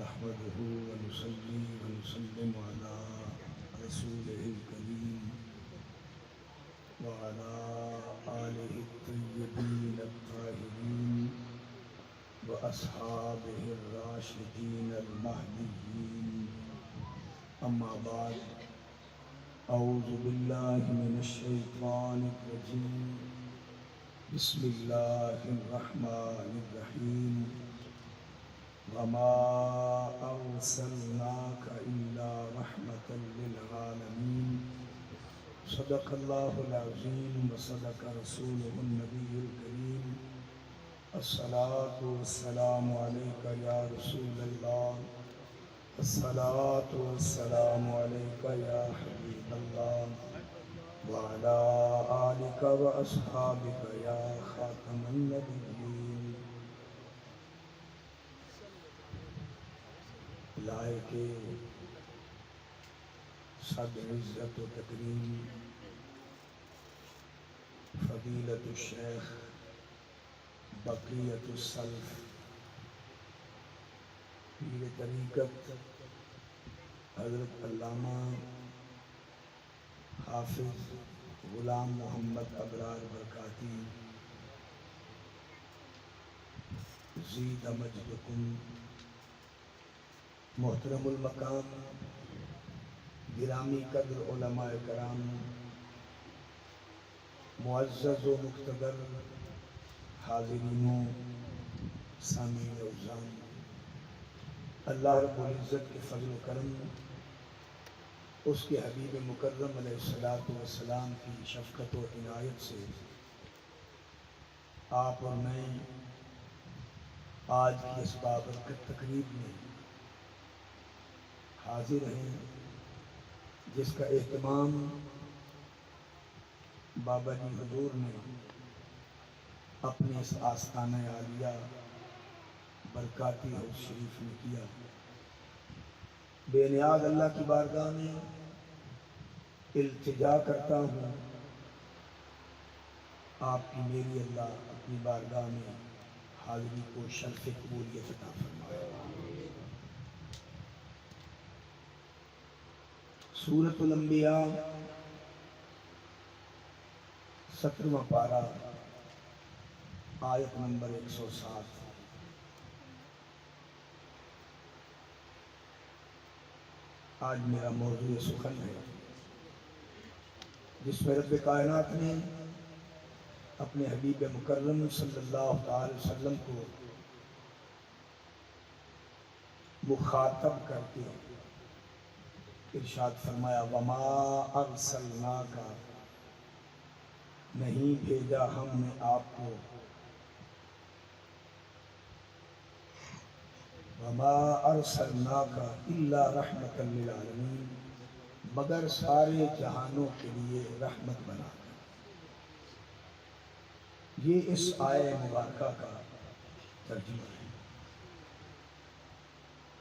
نحمده ونصلي ونسلم على رسوله الكريم وعلى آله الطيبين الطاهرين وأصحابه الراشدين المهديين. أما بعد، أعوذ بالله من الشيطان الرجيم. بسم الله الرحمن الرحيم. وما أرسلناك إلا رحمة للعالمين. صدق الله العظيم وصدق رسوله النبي الكريم. الصلاة والسلام عليك يا رسول الله. الصلاة والسلام عليك يا حبيب الله وعلى آلك وأصحابك يا خاتم النبيين. لائق صد عزت و تکریم فضیلت الشیخ بقیت السلف پیر طریقت حضرت علامہ حافظ غلام محمد ابرار برکاتی زید مجدکم. محترم المقام گرامی قدر علماء کرام، معزز و مقتدر حاضرین و سامعین عظام، اللہ رب العزت کے فضل و کرم، اس کے حبیب مکرم علیہ الصلاۃ والسلام کی شفقت و عنایت سے آپ اور میں آج کی اس بابرکت تقریب میں حاضر ہیں، جس کا اہتمام بابا جی حضور نے اپنے اس آستانہ عالیہ برکاتی ہاؤس شریف میں کیا. بے نیاز اللہ کی بارگاہ میں التجا کرتا ہوں، آپ کی میری اللہ اپنی بارگاہ میں حاضری کو شرف قبولیت عطا فرمائے. سورۃ الانبیاء 17واں پارہ آیت نمبر 107. آج میرا موضوع سخن ہے جس میں رب کائنات نے اپنے حبیب مکرم صلی اللہ تعالی وسلم کو مخاطب کرتے ارشاد فرمایا وما ارسلناک، نہیں بھیجا ہم نے آپ کو، وما ارسلناک الا رحمۃ للعالمین، مگر سارے جہانوں کے لیے رحمت بنا کر. یہ اس آیہ مبارکہ کا ترجمہ ہے.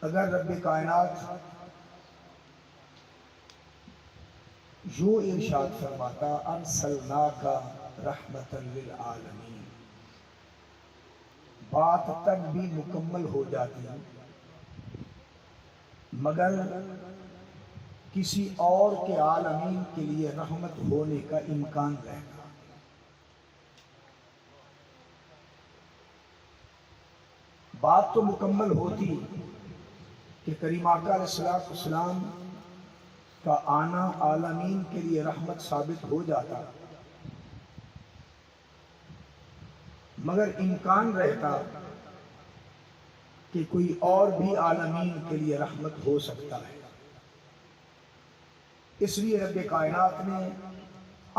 اگر رب کائنات یوں ارشاد فرماتا ارسلناک رحمۃ للعالمین، بات تک بھی مکمل ہو جاتی مگر کسی اور کے عالمین کے لیے رحمت ہونے کا امکان رہتا. بات تو مکمل ہوتی کہ کریم آقا علیہ السلام کا آنا عالمین کے لیے رحمت ثابت ہو جاتا، مگر امکان رہتا کہ کوئی اور بھی عالمین کے لیے رحمت ہو سکتا ہے. اس لیے رب کائنات نے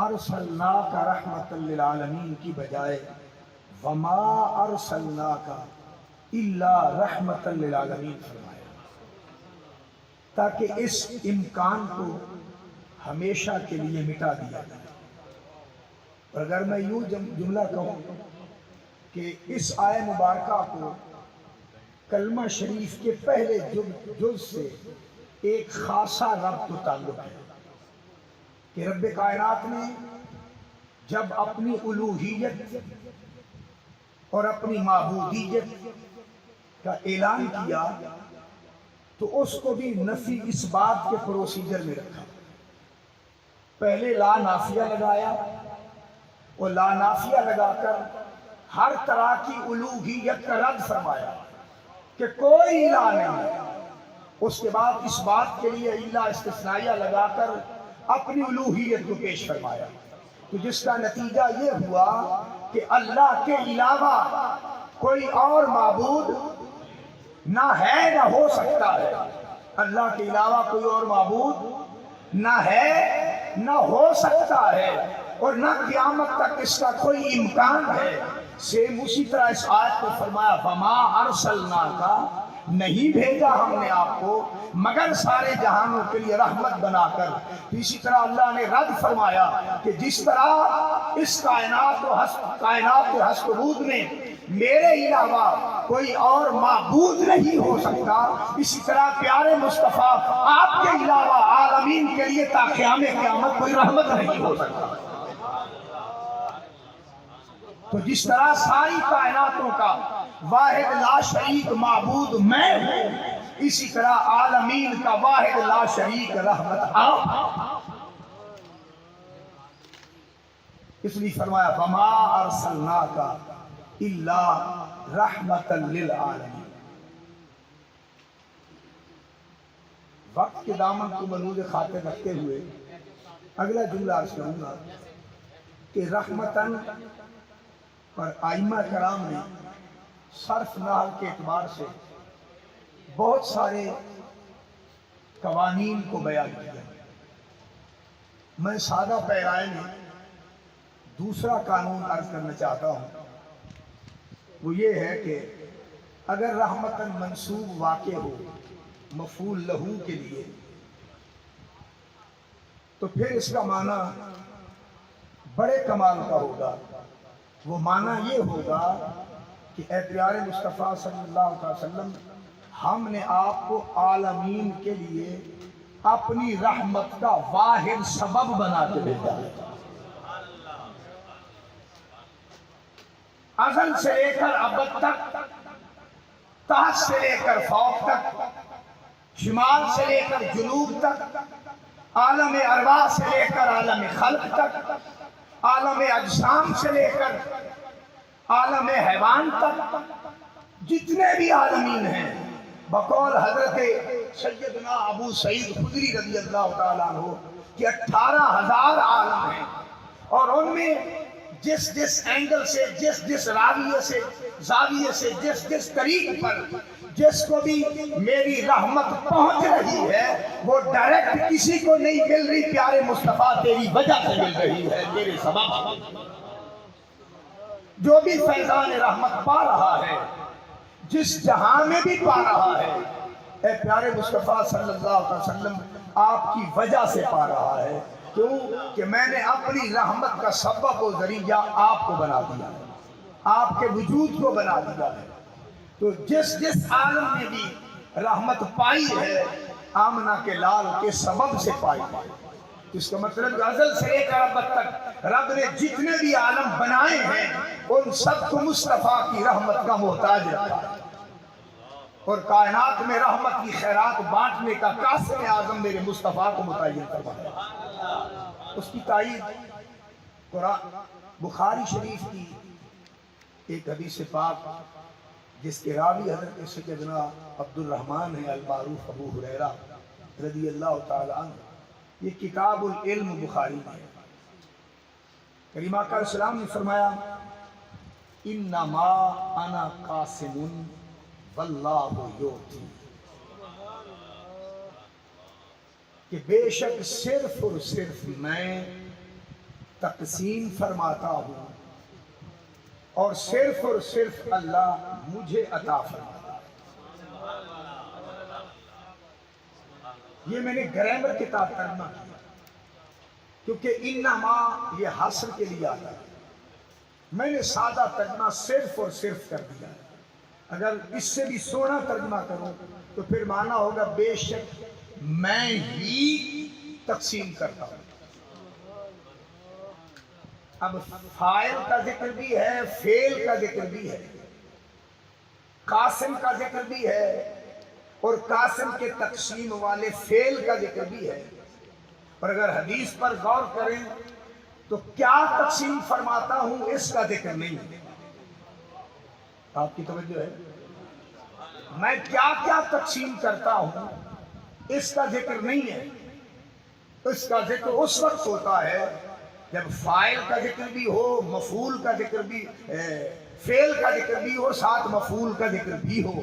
ارسلناک رحمۃ للعالمین کی بجائے وما ارسلناک الا رحمۃ للعالمین فرمایا، تاکہ اس امکان کو ہمیشہ کے لیے مٹا دیا جائے. اور اگر میں یوں جملہ کہوں کہ اس آیہ مبارکہ کو کلمہ شریف کے پہلے جز سے ایک خاصا ربط و تعلق ہے کہ رب کائنات نے جب اپنی الوہیت اور اپنی معبودیت کا اعلان کیا تو اس کو بھی نفی اس بات کے پروسیجر میں رکھا. پہلے لا نافیہ لگایا اور لا نافیہ لگا کر ہر طرح کی الوہیت کا رد فرمایا کہ کوئی الہ نہیں ہے. اس کے بعد اس بات کے لیے الہ استثنائیہ لگا کر اپنی الوہیت کو پیش فرمایا. تو جس کا نتیجہ یہ ہوا کہ اللہ کے علاوہ کوئی اور معبود نہ ہے نہ ہو سکتا ہے. اللہ کے علاوہ کوئی اور معبود نہ ہے نہ ہو سکتا ہے اور نہ قیامت تک اس کا کوئی امکان ہے. سیم اسی طرح اس آیت میں فرمایا وما ارسلناک، نہیں بھیجا ہم نے آپ کو مگر سارے جہانوں کے لیے رحمت بنا کر. اسی طرح اللہ نے رد فرمایا کہ جس طرح اس کائنات کے ہست وجود میں میرے علاوہ کوئی اور معبود نہیں ہو سکتا، اسی طرح پیارے مصطفیٰ آپ کے علاوہ عالمین کے لیے تا قیام قیامت کوئی رحمت نہیں ہو سکتا. تو جس طرح ساری کائناتوں کا واحد لا شریک معبود میں ہوں، اسی طرح عالمین کا واحد لا شریک رحمت آپ. اس لیے فرمایا وما ارسلناک الا رحمتا للعالمین. وقت کے دامن کو ملحوظ خاطر رکھتے ہوئے اگلا جملہ عرض کروں گا کہ رحمتاً پر ائمہ کرام نے صرف نحو کے اعتبار سے بہت سارے قوانین کو بیان کیا. میں سادہ پیرائے میں دوسرا قانون عرض کرنا چاہتا ہوں. وہ یہ ہے کہ اگر رحمتاً منصوب واقع ہو مفعول لہو کے لیے تو پھر اس کا معنی بڑے کمال کا ہوگا. وہ معنی یہ ہوگا کہ اے پیارے مصطفیٰ صلی اللہ علیہ وسلم، ہم نے آپ کو عالمین کے لیے اپنی رحمت کا واحد سبب بنا کے بھیجا ہے. ازل سے لے کر ابد تک، تحت سے لے کر فوق تک، شمال سے لے کر جنوب تک، عالم ارواح سے لے کر عالم خلق تک، عالم اجسام سے لے کر عالم حیوان تک، جتنے بھی عالمین ہیں بقول حضرت سیدنا ابو سعید خدری رضی اللہ تعالیٰ عنہ کہ 18,000 عالم ہیں، اور ان میں جس جس اینگل سے، جس جس زاویے سے، جس جس طریق پر جس کو بھی میری رحمت پہنچ رہی ہے وہ ڈائریکٹ کسی کو نہیں مل رہی، پیارے مصطفیٰ تیری وجہ سے مل رہی ہے، تیرے سبب. جو بھی فیضان رحمت پا رہا ہے، جس جہاں میں بھی پا رہا ہے، اے پیارے مصطفیٰ صلی اللہ علیہ وسلم آپ کی وجہ سے پا رہا ہے. کیوں کہ میں نے اپنی رحمت کا سبب و ذریعہ آپ کو بنا دیا ہے، آپ کے وجود کو بنا دیا ہے. تو جس جس عالم نے بھی رحمت پائی ہے آمنہ کے لال کے سبب سے پائی ہے. اس کا مطلب ازل سے لے کر ابد تک رب نے جتنے بھی عالم بنائے ہیں ان سب کو مصطفیٰ کی رحمت کا محتاج رکھا ہے، اور کائنات میں رحمت کی خیرات بانٹنے کا قاسم اعظم میرے مصطفیٰ کو متعین فرمایا. اس کی تائید قرآن بخاری شریف کی ایک حدیث پاک جس کے راوی حضرت سیدنا عبد الرحمن ہے المعروف ابو ہریرہ رضی اللہ تعالی عنہ. یہ کتاب العلم بخاری میں ہے. کریم آقا علیہ السلام نے فرمایا انما انا قاسم واللہ یؤتی، کہ بے شک صرف اور صرف میں تقسیم فرماتا ہوں اور صرف اللہ مجھے عطا فرماتا ہے. یہ میں نے گرامر کتاب ترجمہ کیا کیونکہ انما یہ حصر کے لیے آتا ہے. میں نے سادہ ترجمہ صرف اور صرف کر دیا ہے. اگر اس سے بھی سونا ترجمہ کروں تو پھر معنی ہوگا بے شک میں ہی تقسیم کرتا ہوں. اب فاعل کا ذکر بھی ہے، فعل کا ذکر بھی ہے، قاسم کا ذکر بھی ہے اور قاسم کے تقسیم والے فعل کا ذکر بھی ہے، اور اگر حدیث پر غور کریں تو کیا تقسیم فرماتا ہوں اس کا ذکر نہیں ہے۔ آپ کی توجہ ہے؟ میں کیا کیا تقسیم کرتا ہوں اس کا ذکر نہیں ہے۔ اس کا ذکر اس وقت ہوتا ہے جب فاعل کا ذکر بھی ہو، مفعول کا ذکر بھی، فعل کا ذکر بھی ہو، ساتھ مفعول کا ذکر بھی ہو،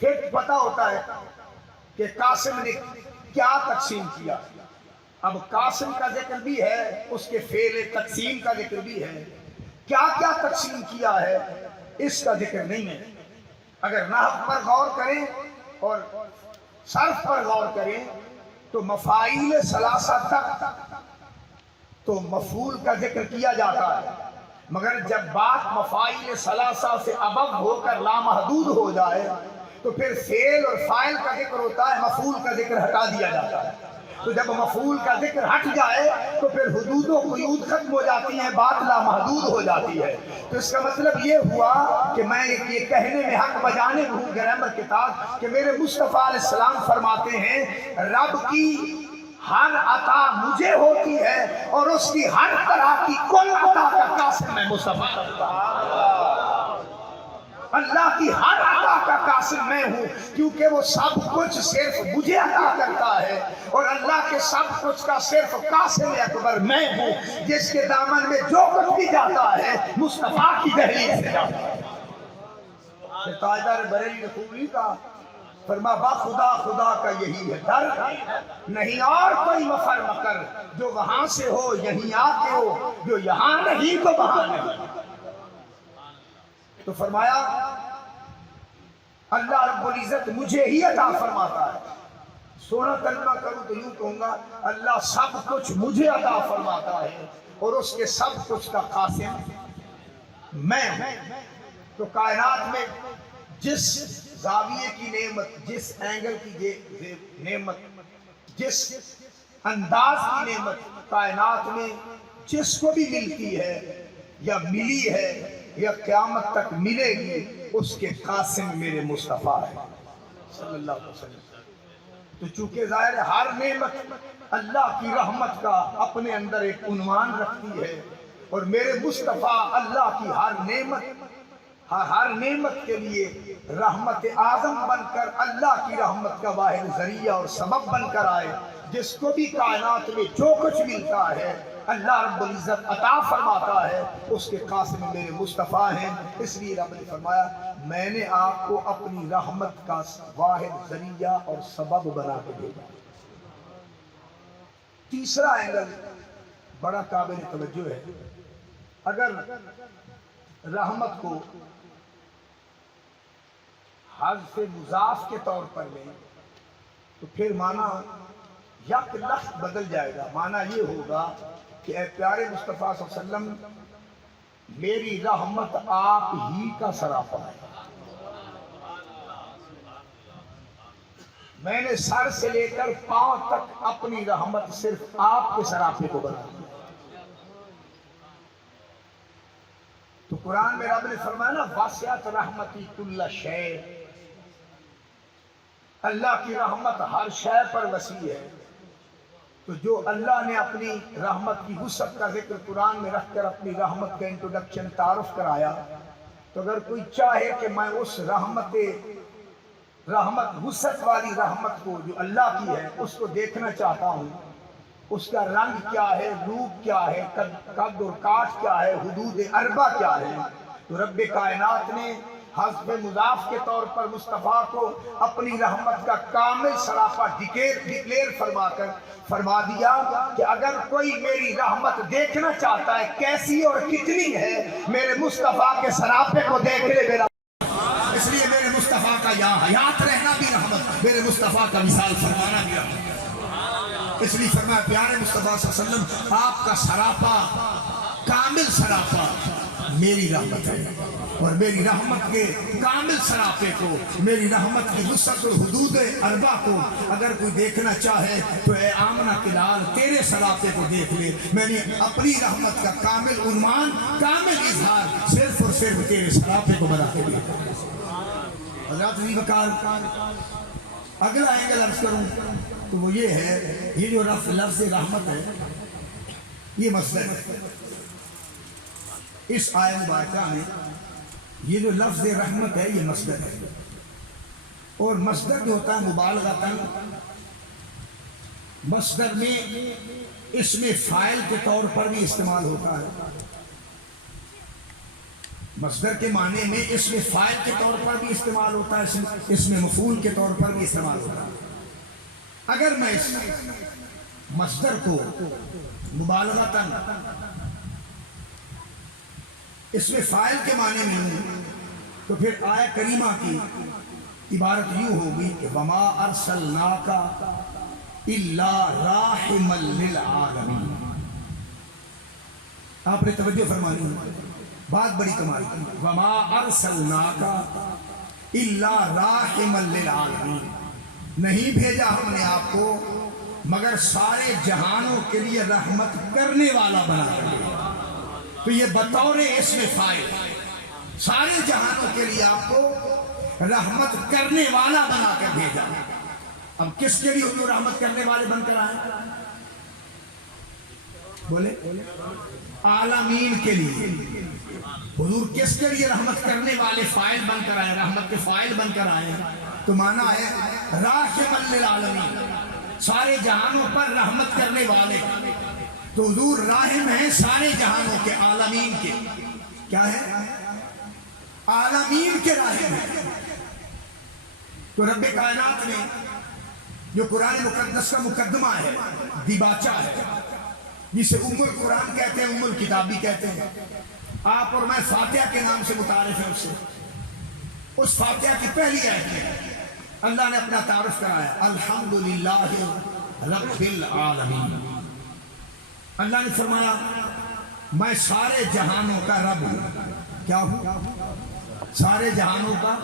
پھر پتہ ہوتا ہے کہ قاسم نے کیا تقسیم کیا۔ اب قاسم کا ذکر بھی ہے، اس کے فعل تقسیم کا ذکر بھی ہے، کیا کیا تقسیم کیا ہے اس کا ذکر نہیں ہے۔ اگر نحو پر غور کریں اور صرف پر غور کریں تو مفاعیل ثلاثہ تک تو مفعول کا ذکر کیا جاتا ہے، مگر جب بات مفاعیل ثلاثہ سے ابو ہو کر لامحدود ہو جائے تو پھر فعل اور فاعل کا ذکر ہوتا ہے، مفعول کا ذکر ہٹا دیا جاتا ہے۔ تو جب مفعول کا ذکر ہٹ جائے تو پھر حدود و قیود ختم ہو جاتی ہیں، بات لامحدود ہو جاتی ہے۔ تو اس کا مطلب یہ ہوا کہ میں یہ کہنے میں حق بجانب ہوں گرامر کتاب کہ میرے مصطفیٰ علیہ السلام فرماتے ہیں رب کی ہر عطا مجھے ہوتی ہے اور اس کی ہر طرح کی کل عطا کا قاسم میں مصطفیٰ کرتا ہوں۔ اللہ کی ہر عطا کا قاسم میں ہوں، کیونکہ وہ سب کچھ صرف مجھے عطا کرتا ہے، اور اللہ کے سب کچھ کا صرف قاسم اکبر میں ہوں، جس کے دامن میں جو کچھ بھی جاتا ہے مصطفیٰ کی دہلیز سے جاتا ہے۔ تاجدار بریلی نے خوب نہیں کہا، فرما با خدا خدا کا یہی ہے ڈر، نہیں اور کوئی مفر مکر، جو وہاں سے ہو یہیں آتے ہو، جو یہاں نہیں تو وہاں نہیں۔ تو فرمایا اللہ رب العزت مجھے ہی عطا فرماتا ہے۔ سونا کلمہ کروں تو یوں کہوں گا اللہ سب کچھ مجھے عطا فرماتا ہے اور اس کے سب کچھ کا قاسم میں ہوں۔ تو کائنات میں جس زاویے کی نعمت، جس اینگل کی نعمت، جس انداز کی نعمت کائنات میں جس کو بھی ملتی ہے یا ملی ہے یا قیامت تک ملے گی، اس کے قاسم میرے مصطفیٰ ہے صلی اللہ علیہ وسلم۔ تو چونکہ ظاہر ہر نعمت اللہ کی رحمت کا اپنے اندر ایک عنوان رکھتی ہے، اور میرے مصطفیٰ اللہ کی ہر نعمت کے لیے رحمت اعظم بن کر اللہ کی رحمت کا واحد ذریعہ اور سبب بن کر آئے۔ جس کو بھی کائنات میں جو کچھ ملتا ہے اللہ رب العزت عطا فرماتا ہے، اس کے قاسم میرے مصطفیٰ ہیں۔ اس لیے رب نے فرمایا میں نے آپ کو اپنی رحمت کا واحد ذریعہ اور سبب بنا کے بھیجا۔ تیسرا اینگل بڑا قابل توجہ ہے۔ اگر رحمت کو حذف مضاف کے طور پر لیں تو پھر معنی یک لفظ بدل جائے گا۔ معنی یہ ہوگا کہ اے پیارے مصطفیٰ صلی اللہ علیہ وسلم میری رحمت آپ ہی کا سراپا ہے۔ میں نے سر سے لے کر پاؤں تک اپنی رحمت صرف آپ کے سراپے کو بنا دیا۔ تو قرآن میں رب نے فرمایا نا واسعت رحمتی کل شیء، اللہ کی رحمت ہر شے پر وسیع ہے۔ تو جو اللہ نے اپنی رحمت کی وسعت کا ذکر قرآن میں رکھ کر اپنی رحمت کا انٹروڈکشن تعارف کرایا، تو اگر کوئی چاہے کہ میں اس رحمت وسعت والی رحمت کو جو اللہ کی ہے اس کو دیکھنا چاہتا ہوں، اس کا رنگ کیا ہے، روپ کیا ہے، قد اور کاٹ کیا ہے، حدود اربع کیا ہے، تو رب کائنات نے حذف مضاف کے طور پر مصطفیٰ کو اپنی رحمت کا کامل سراپا ڈکلیئر فرما دیا کہ اگر کوئی میری رحمت دیکھنا چاہتا ہے کیسی اور کتنی ہے، میرے مصطفیٰ کے سراپے کو دیکھ لے میرا۔ اس لیے میرے مصطفیٰ کا یہاں حیات رہنا بھی رحمت، میرے مصطفیٰ کا مثال فرمانا بھی رحمت۔ اس لیے فرمایا پیارے مصطفیٰ صلی اللہ علیہ وسلم آپ کا سراپا، کامل سراپا میری رحمت ہے، اور میری رحمت کے کامل سراپے کو، میری رحمت کی وسعت اور حدود اربع کو اگر کوئی دیکھنا چاہے تو اے آمنہ کے لال تیرے سراپے کو دیکھ لے۔ میں نے اپنی رحمت کا کامل عنوان، کامل اظہار صرف اور صرف تیرے سراپے کو بنا کے دیا۔ حضرات علی وقار اگلا اینگل عرض کروں تو وہ یہ ہے، یہ جو لفظ رحمت ہے یہ مصدر ہے۔ اس آیت مبارکہ میں یہ جو لفظ رحمت ہے یہ مصدر ہے، اور مصدر جو ہوتا ہے مبالغتاً مصدر میں اس میں فاعل کے طور پر بھی استعمال ہوتا ہے، مصدر کے معنی میں اس میں فاعل کے طور پر بھی استعمال ہوتا ہے، اس میں مفعول کے طور پر بھی استعمال ہوتا ہے۔ اگر میں اس مصدر کو مبالغتاً اس میں فاعل کے معنی میں ہوں تو پھر آیت کریمہ کی عبارت یوں ہوگی کہ وَمَا أَرْسَلْنَاكَ إِلَّا رَاحِمًا لِلْعَالَمِينَ۔ آپ نے توجہ فرمانی ہے، بات بڑی کمال کی، وَمَا أَرْسَلْنَاكَ إِلَّا رَاحِمًا لِلْعَالَمِينَ، نہیں بھیجا ہم نے آپ کو مگر سارے جہانوں کے لیے رحمت کرنے والا بنا کر۔ تو یہ بطور اسم فاعل سارے جہانوں کے لیے آپ کو رحمت کرنے والا بنا کر بھیجا۔ اب کس کے لیے حضور رحمت کرنے والے بن کر آئے؟ بولے عالمین کے لیے۔ حضور کس کے لیے رحمت کرنے والے فاعل بن کر آئے، رحمت کے فاعل بن کر آئے؟ تو معنی ہے راحمًا للعالمین، سارے جہانوں پر رحمت کرنے والے۔ تو حضور راحم ہیں سارے جہانوں کے، عالمین کے۔ کیا ہے؟ عالمین کے راحم ہیں۔ تو رب کائنات نے جو قرآن مقدس کا مقدمہ ہے، دیباچہ ہے، جسے ام القرآن کہتے ہیں، ام الکتاب بھی کہتے ہیں، آپ اور میں فاتحہ کے نام سے متعارف ہیں۔ اس فاتحہ کی پہلی آیت میں اللہ نے اپنا تعارف کرایا، الحمدللہ رب العالمین۔ اللہ نے فرمایا میں سارے جہانوں کا رب ہوں۔ کیا ہوں؟ سارے جہانوں کا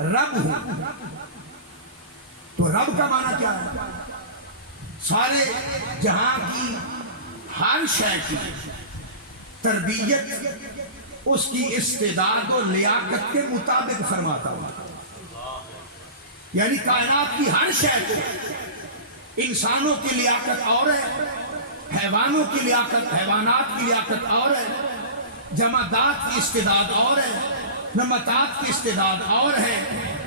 رب ہوں۔ تو رب کا معنی کیا ہے؟ سارے جہاں کی ہر شے کی تربیت اس کی استعداد و لیاقت کے مطابق فرماتا ہوں۔ یعنی کائنات کی ہر شے کو، انسانوں کی لیاقت اور ہے، حیوانوں کی لیاقت، حیوانات کی لیاقت اور ہے، جمادات کی استعداد اور ہے، نباتات کی استعداد اور ہے،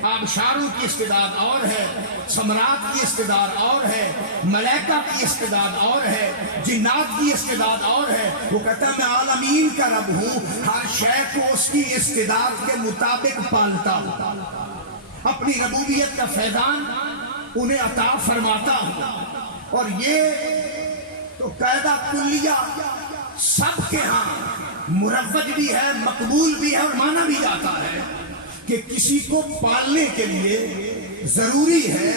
آبشاروں کی استعداد اور ہے، ثمرات کی استعداد اور ہے، ملائکہ کی استعداد اور ہے، جنات کی استعداد اور ہے۔ وہ کہتا ہے میں عالمین کا رب ہوں، ہر شے کو اس کی استعداد کے مطابق پالتا ہوں، اپنی ربوبیت کا فیضان انہیں عطا فرماتا ہوں۔ اور یہ تو قاعدہ کلیہ سب کے ہاں مروج بھی ہے، مقبول بھی ہے اور مانا بھی جاتا ہے کہ کسی کو پالنے کے لیے ضروری ہے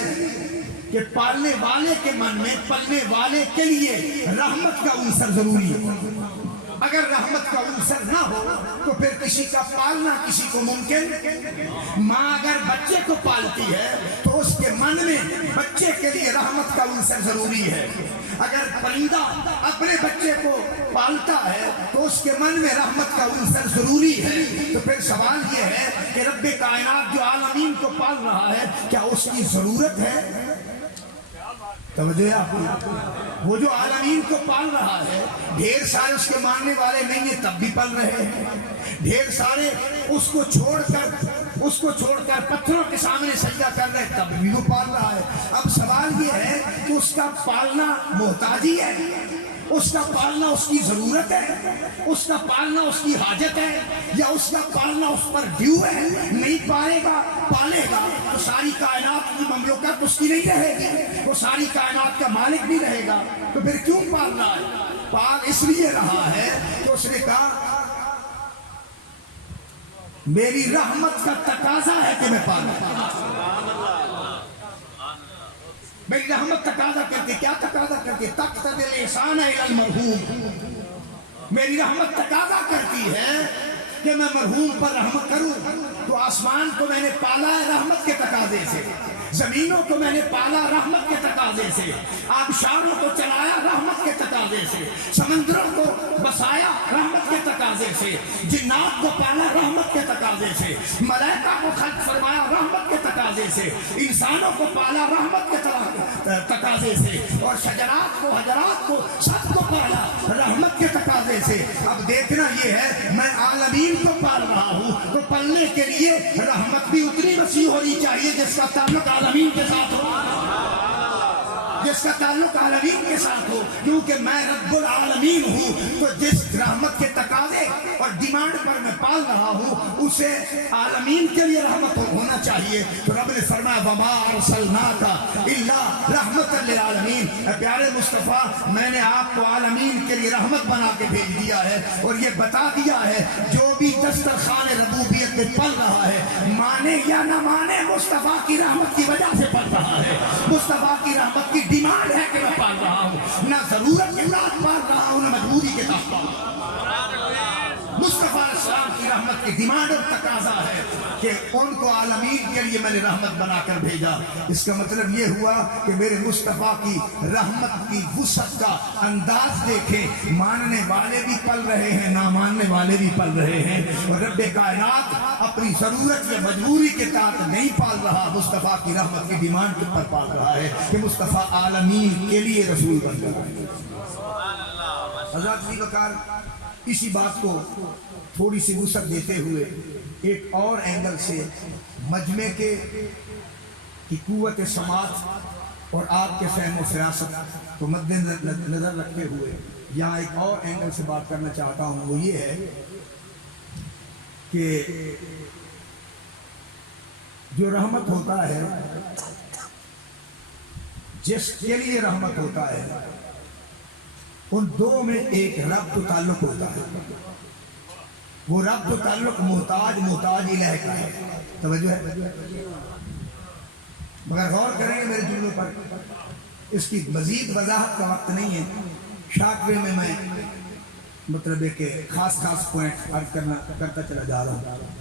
کہ پالنے والے کے من میں، پلنے والے کے لیے رحمت کا عنصر ضروری ہے۔ اگر رحمت کا عنصر نہ ہو تو پھر کسی کا پالنا کسی کو ممکن۔ ماں اگر بچے کو پالتی ہے تو اس کے من میں بچے کے لیے رحمت کا عنصر ضروری ہے۔ اگر پرندہ اپنے بچے کو پالتا ہے تو اس کے من میں رحمت کا عنصر ضروری ہے۔ تو پھر سوال یہ ہے کہ رب کائنات جو عالمین کو پال رہا ہے، کیا اس کی ضرورت ہے؟ توجہ آپ کو، وہ جو عالمین کو پال رہا ہے، ڈھیر سارے اس کے ماننے والے نہیں ہیں تب بھی پال رہے ہیں، ڈھیر سارے اس کو چھوڑ کر پتھروں کے سامنے سجدہ کر رہے ہیں تب بھی وہ پال رہا ہے۔ اب سوال یہ ہے کہ اس کا پالنا محتاجی ہے، اس کا پالنا اس کی ضرورت ہے، اس کا پالنا اس کی حاجت ہے، یا اس کا پالنا اس پر ڈیو ہے؟ نہیں پالے گا تو ساری کائنات کی مملوکت اس کی نہیں رہے گی، وہ ساری کائنات کا مالک نہیں رہے گا۔ تو پھر کیوں پال رہا ہے؟ پال اس لیے رہا ہے کہ اس نے کہا میری رحمت کا تقاضا ہے کہ میں پالوں۔ میری رحمت تقاضا کرتی، کیا تقاضا کرتی؟ تقتضی الاحسان الی المرحوم۔ میری رحمت تقاضا کرتی ہے کہ میں مرحوم پر رحمت کروں۔ تو آسمان کو میں نے پالا ہے رحمت کے تقاضے سے، زمینوں کو میں نے پالا رحمت کے تقاضے سے، آبشاروں کو چلایا رحمت کے تقاضے سے، سمندروں کو بسایا رحمت کے تقاضے سے، جنات کو پالا رحمت کے تقاضے سے، ملائکہ کو خلق فرمایا رحمت کے تقاضے سے، انسانوں کو پالا رحمت کے تقاضے سے، اور شجرات کو حجرات کو سب کو پالا رحمت کے تقاضے سے۔ اب دیکھنا یہ ہے میں عالمین کو پال رہا ہوں تو پلنے کے لیے رحمت بھی اتنی وسیع ہونی چاہیے جس کا تعلق عالمین کے ساتھ ہو، جس کا تعلق عالمین کے ساتھ ہو، کیونکہ میں رب العالمین ہوں تو جس رحمت کے تقاضے اور ڈیمانڈ پر میں پال رہا ہوں اسے عالمین کے لیے رحمت ہونا چاہیے۔ تو رب نے فرمایا وما ارسلناک الا رحمت للعالمین، اے پیارے مصطفیٰ میں نے آپ کو عالمین کے لیے رحمت بنا کے بھیج دیا ہے، اور یہ بتا دیا ہے جو بھی دسترخوان ربوبیت میں پل رہا ہے مانے یا نہ مانے مصطفیٰ کی رحمت کی وجہ سے پل رہا ہے، مصطفیٰ کی رحمت کی ڈیمانڈ ہے کہ میں پال رہا ہوں، نہ ضرورت کے ساتھ پال رہا ہوں نہ مجبوری کے ساتھ پال رہا ہوں۔ مصطفیٰ علیہ السلام کی رحمت کی ڈیمانڈ اور تقاضا ہے کہ ان کو عالمین کے لیے میں نے رحمت بنا کر بھیجا۔ اس کا مطلب یہ ہوا کہ میرے مصطفیٰ کی رحمت کی وسعت کا انداز دیکھیں، ماننے والے بھی پل رہے ہیں نہ ماننے والے بھی پل رہے ہیں، اور رب کائنات اپنی ضرورت یا مجبوری کے تحت نہیں پال رہا، مصطفیٰ کی رحمت کی ڈیمانڈ پر پال رہا ہے کہ مصطفیٰ عالمین کے لیے رسول بن رہا ہے۔ حضرت علی بکار اسی بات کو تھوڑی سی وسعت دیتے ہوئے ایک اور اینگل سے مجمع کی قوت سماعت اور آپ کے فہم و فراست کو مد نظر رکھتے ہوئے یہاں ایک اور اینگل سے بات کرنا چاہتا ہوں، وہ یہ ہے کہ جو رحمت ہوتا ہے، جس کے لیے رحمت ہوتا ہے، ان دو میں ایک ربط و تعلق ہوتا ہے، وہ ربط و تعلق محتاج الہ کا ہے۔ توجہ ہے؟ مگر غور کریں گے میرے جملوں پر، اس کی مزید وضاحت کا وقت نہیں ہے، شاکرے میں مطلب ہے کہ خاص پوائنٹ عرض کرتا چلا جا رہا ہوں۔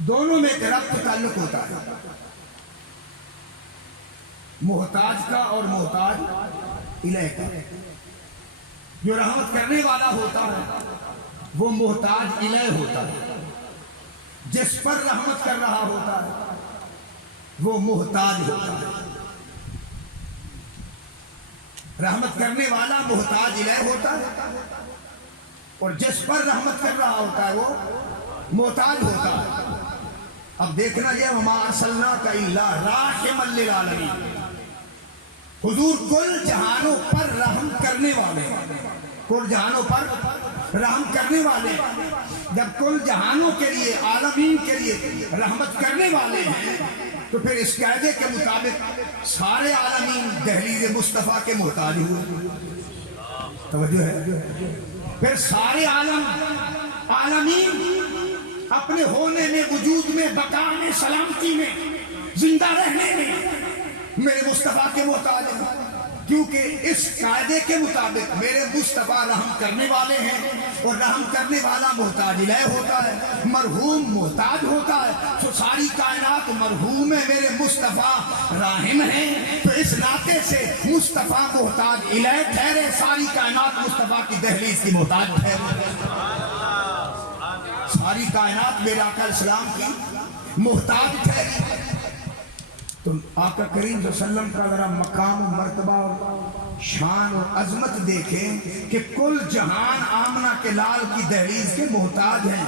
دونوں میں ایک ربط و تعلق ہوتا ہے، محتاج کا اور محتاج الہ کا۔ جو رحمت کرنے والا ہوتا ہے وہ محتاج الہ ہوتا ہے، جس پر رحمت کر رہا ہوتا ہے وہ محتاج ہوتا ہے۔ رحمت کرنے والا محتاج الہ ہوتا ہے اور جس پر رحمت کر رہا ہوتا ہے وہ محتاج ہوتا ہے۔ اب دیکھنا یہ وما ارسلناک الا رحمۃ للعالمین، حضور کل جہانوں پر رحم کرنے والے، کل جہانوں پر رحم کرنے والے، جب کل جہانوں کے لیے عالمین کے لیے رحمت کرنے والے ہیں تو پھر اس قاعدے کے مطابق سارے عالمین دہلیز مصطفیٰ کے محتاج ہوئے۔ توجہ ہے؟ پھر سارے عالمین اپنے ہونے میں، وجود میں، بقا میں، سلامتی میں، زندہ رہنے میں میرے مصطفیٰ کے محتاج ہیں، کیونکہ اس قاعدے کے مطابق میرے مصطفیٰ رحم کرنے والے ہیں، اور رحم کرنے والا محتاج الہ ہوتا ہے، مرحوم محتاج ہوتا ہے، تو ساری کائنات مرحوم ہے، میرے مصطفیٰ راحم ہیں، تو اس ناطے سے مصطفیٰ محتاج الہ ٹھہرے، ساری کائنات مصطفیٰ کی دہلیز کی محتاج ٹھہرے، ساری کائنات میرے آقا اسلام کی محتاج ٹھہری۔ تو آقا کریم صلی اللہ علیہ وسلم کا ذرا مقام و مرتبہ اور شان اور عظمت دیکھیں کہ کل جہان آمنہ کے لال کی دہلیز کے محتاج ہیں۔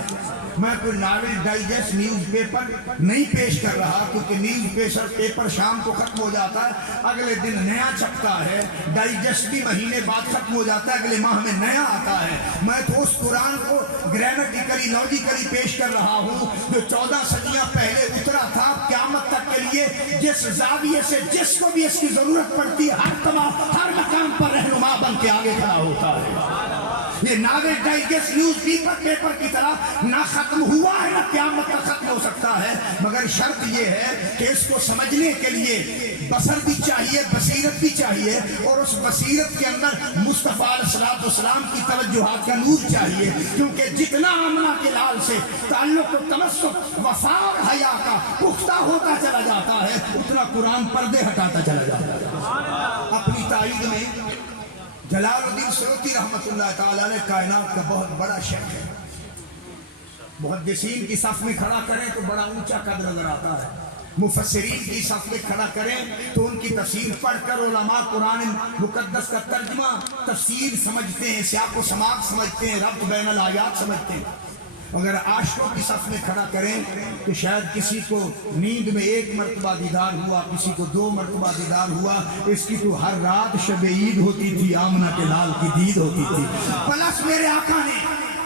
میں کوئی ناول ڈائجسٹ نیوز پیپر نہیں پیش کر رہا، کیونکہ نیوز پیپر شام کو ختم ہو جاتا ہے، اگلے دن نیا چھپتا ہے، ڈائجسٹ بھی مہینے بعد ختم ہو جاتا ہے، اگلے ماہ میں نیا آتا ہے۔ میں تو اس قرآن کو گرامیٹیکلی لاجیکلی پیش کر رہا ہوں جو 14 صدیاں پہلے اترا تھا قیامت تک کے لیے، جس زاویے سے جس کو بھی اس کی ضرورت پڑتی ہے ہر مقام پر رہنما بن کے آگے کھڑا ہوتا ہے۔ یہ ناگے ڈائجسٹ نیوز پیپر کی طرح نہ ختم ہوا ہے نہ قیامت تک ختم ہو سکتا ہے، مگر شرط یہ ہے کہ اس کو سمجھنے کے لیے بصر بھی چاہیے، بصیرت بھی چاہیے، اور اس بصیرت کے اندر مصطفیٰ علیہ السلام کی توجہات کا نور چاہیے، کیونکہ جتنا آمنہ کے لال سے تعلق و تمسک وفا اور حیا کا پختہ ہوتا چلا جاتا ہے، اتنا قرآن پردے ہٹاتا چلا جاتا ہے۔ اپنی تائید میں جلال الدین سیوطی رحمۃ اللہ تعالیٰ نے کائنات کا بہت بڑا شیخ ہے، محدثین کی صف میں کھڑا کریں تو بڑا اونچا قد نظر آتا ہے، مفسرین کی صف میں کھڑا کریں تو ان کی تفسیر پڑھ کر علماء قرآن مقدس کا ترجمہ تفسیر سمجھتے ہیں، سیاق و سماق سمجھتے ہیں، ربط بین الآیات سمجھتے ہیں۔ اگر عاشقوں کی صف میں کھڑا کریں تو شاید کسی کو نیند میں 1 مرتبہ دیدار ہوا، کسی کو 2 مرتبہ دیدار ہوا، اس کی تو ہر رات شب عید ہوتی تھی، آمنہ کے لال کی دید ہوتی تھی۔ پلس میرے آقا نے،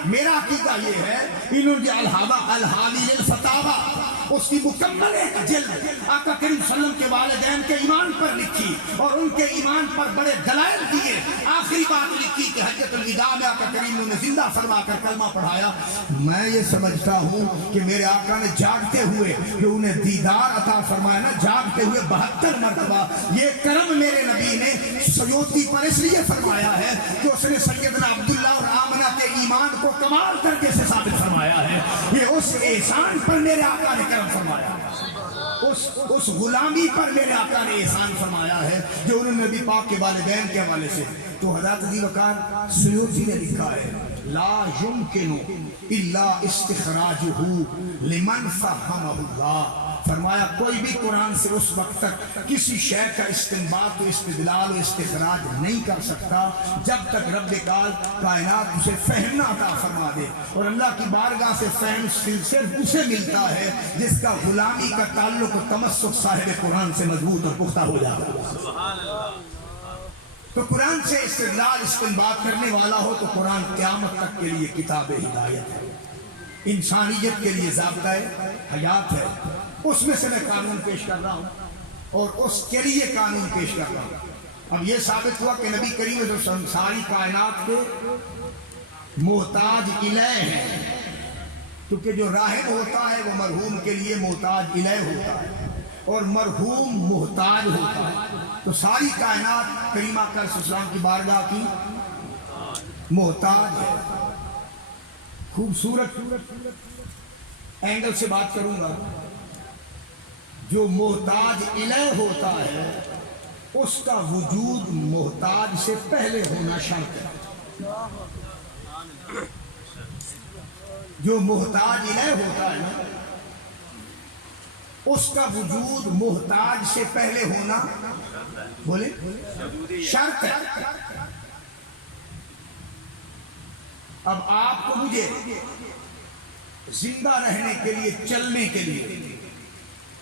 میرا عقیدہ یہ ہے، انہوں نے الحاوی للفتاوی اس کی مکمل ایک جلد آقا کریم صلی اللہ علیہ وسلم کے والدین کے ایمان پر لکھی اور ان کے ایمان پر بڑے دلائل دیے۔ آخری بات لکھی کہ حجۃ الوداع میں آقا کریم نے زندہ فرما کر کلمہ پڑھایا۔ میں یہ سمجھتا ہوں کہ میرے آقا نے جاگتے ہوئے جو انہیں دیدار عطا فرمایا نا، جاگتے ہوئے 72 مرتبہ، یہ کرم میرے نبی نے سیوطی پر اس لیے فرمایا ہے کہ اس نے سیدنا عبداللہ اور آمنہ کے ایمان کو کمال درجے سے ثابت فرمایا ہے۔ یہ اس احسان پر میرے آقا نے کرم فرمایا، اس غلامی پر میرے آقا نے احسان فرمایا ہے جو انہوں نے نبی پاک کے والدین کے حوالے سے۔ تو حضرت ابی وقار سیوطی نے لکھا ہے، لا یمکن الا استخراجہ لمن فہمہ اللہ، فرمایا کوئی بھی قرآن سے اس وقت تک کسی شے کا استنباط و استدلال و استخراج نہیں کر سکتا جب تک رب کائنات اسے فہم نہ عطا فرما دے، اور اللہ کی بارگاہ سے فہم صرف اسے ملتا ہے جس کا غلامی کا تعلق و تمسک صاحب قرآن سے مضبوط اور پختہ ہو جاتا ہے۔ تو قرآن سے استدلال استنباط کرنے والا ہو تو قرآن قیامت تک کے لیے کتاب ہدایت ہے، انسانیت کے لیے ضابطۂ حیات ہے۔ اس میں سے میں قانون پیش کر رہا ہوں اور اس کے لیے قانون پیش کر رہا ہوں۔ اب یہ ثابت ہوا کہ نبی کریم صلی اللہ علیہ وسلم ساری کائنات کے محتاج الیہ ہے، کیونکہ جو راہب ہوتا ہے وہ مرحوم کے لیے محتاج الیہ ہوتا ہے اور مرحوم محتاج ہوتا ہے۔ تو ساری کائنات کریمہ صلی اللہ علیہ وسلم کی بارگاہ کی محتاج ہے۔ خوبصورت اینگل سے بات کروں گا، جو محتاج الیہ ہوتا ہے اس کا وجود محتاج سے پہلے ہونا شرط ہے۔ جو محتاج الیہ ہوتا ہے نا، اس کا وجود محتاج سے پہلے ہونا بولے شرط ہے۔ اب آپ کو مجھے زندہ رہنے کے لیے، چلنے کے لیے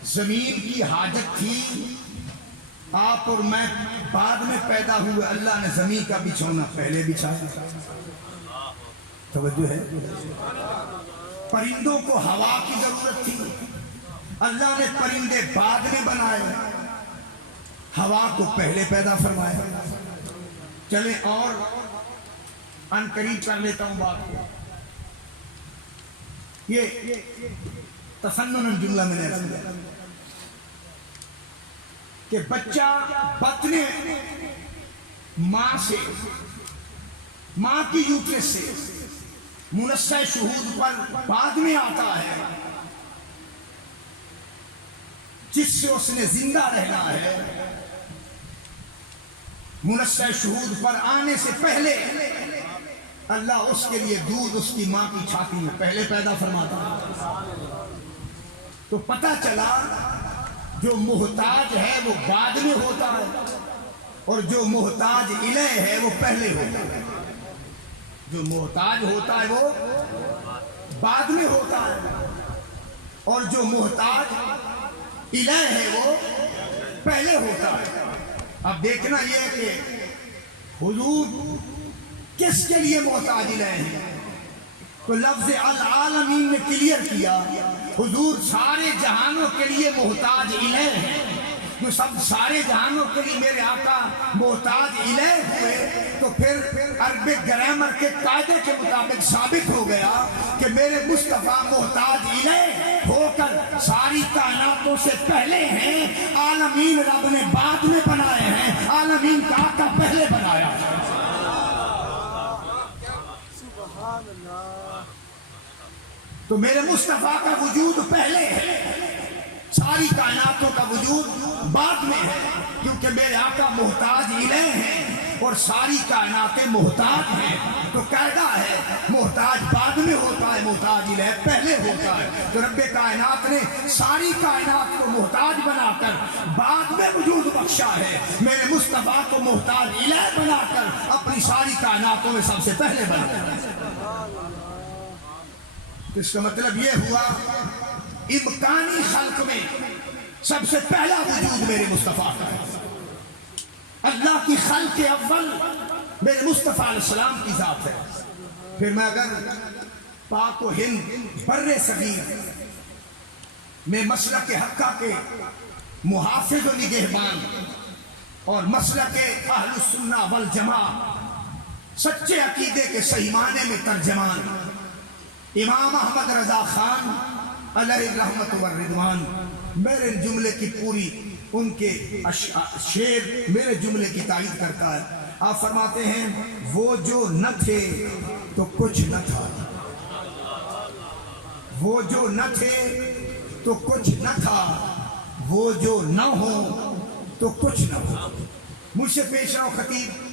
زمین کی حاجت تھی، آپ اور میں بعد میں پیدا ہوئے، اللہ نے زمین کا بچھونا پہلے بچھایا، توجہ ہے۔ پرندوں کو ہوا کی ضرورت تھی، اللہ نے پرندے بعد میں بنائے، ہوا کو پہلے پیدا فرمایا۔ چلیں اور ان قریب کر لیتا ہوں بات کو، یہ تسنن جملہ میں نے رکھا کہ بچہ بطن ماں سے، ماں کی یوٹرس سے منصع شہود پر بعد میں آتا ہے، جس سے اس نے زندہ رہنا ہے۔ منصع شہود پر آنے سے پہلے اللہ اس کے لیے دودھ اس کی ماں کی چھاتی میں پہلے پیدا فرماتا ہے۔ تو پتہ چلا جو محتاج ہے وہ بعد میں ہوتا ہے اور جو محتاج الیہ ہے وہ پہلے ہوتا ہے۔ جو محتاج ہوتا ہے وہ بعد میں ہوتا ہے اور جو محتاج الیہ ہے وہ پہلے ہوتا ہے۔ اب دیکھنا یہ ہے کہ حضور کس کے لیے محتاج الیہ ہے؟ تو لفظ العالمین نے کلیئر کیا، حضور سارے جہانوں کے لیے محتاج الیہ ہے، جو سب سارے جہانوں کے لیے میرے آقا محتاج الہ ہوئے، تو پھر عربک گرامر کے قاعدے کے مطابق ثابت ہو گیا کہ میرے مصطفیٰ محتاج الہ ہو کر ساری کائناتوں سے پہلے ہیں، عالمین رب نے بعد میں بنائے ہیں، عالمین کا آقا پہلے بنایا ہے۔ تو میرے مصطفیٰ کا وجود پہلے ہے، ساری کائناتوں کا وجود بعد میں ہے، کیونکہ میرے آقا محتاج الہ ہیں اور ساری کائناتیں محتاج ہیں۔ تو قاعدہ ہے محتاج بعد میں ہوتا ہے، محتاج الہ پہلے ہوتا ہے۔ تو رب کائنات نے ساری کائنات کو محتاج بنا کر بعد میں وجود بخشا ہے، میرے مصطفیٰ کو محتاج الہ بنا کر اپنی ساری کائناتوں میں سب سے پہلے بنایا۔ اس کا مطلب یہ ہوا امکانی خلق میں سب سے پہلا وجود میرے مصطفیٰ کا ہے۔ اللہ کی خلق اول میرے مصطفیٰ علیہ السلام کی ذات ہے۔ پھر میں اگر پاک و ہند بر صغیر میں مسلک حقہ کے محافظ و نگہبان اور مسلک اہل السنہ والجماعہ سچے عقیدے کے صحیح معنی میں ترجمان امام احمد رضا خان علیہ الرحمت والرضوان، میرے جملے کی پوری ان کے شعر میرے جملے کی تائید کرتا ہے۔ آپ فرماتے ہیں وہ جو نہ تھے تو کچھ نہ تھا، وہ جو نہ تھے تو کچھ نہ تھا، وہ جو نہ ہو تو کچھ نہ ہو۔ مجھ سے پیش رہا خطیب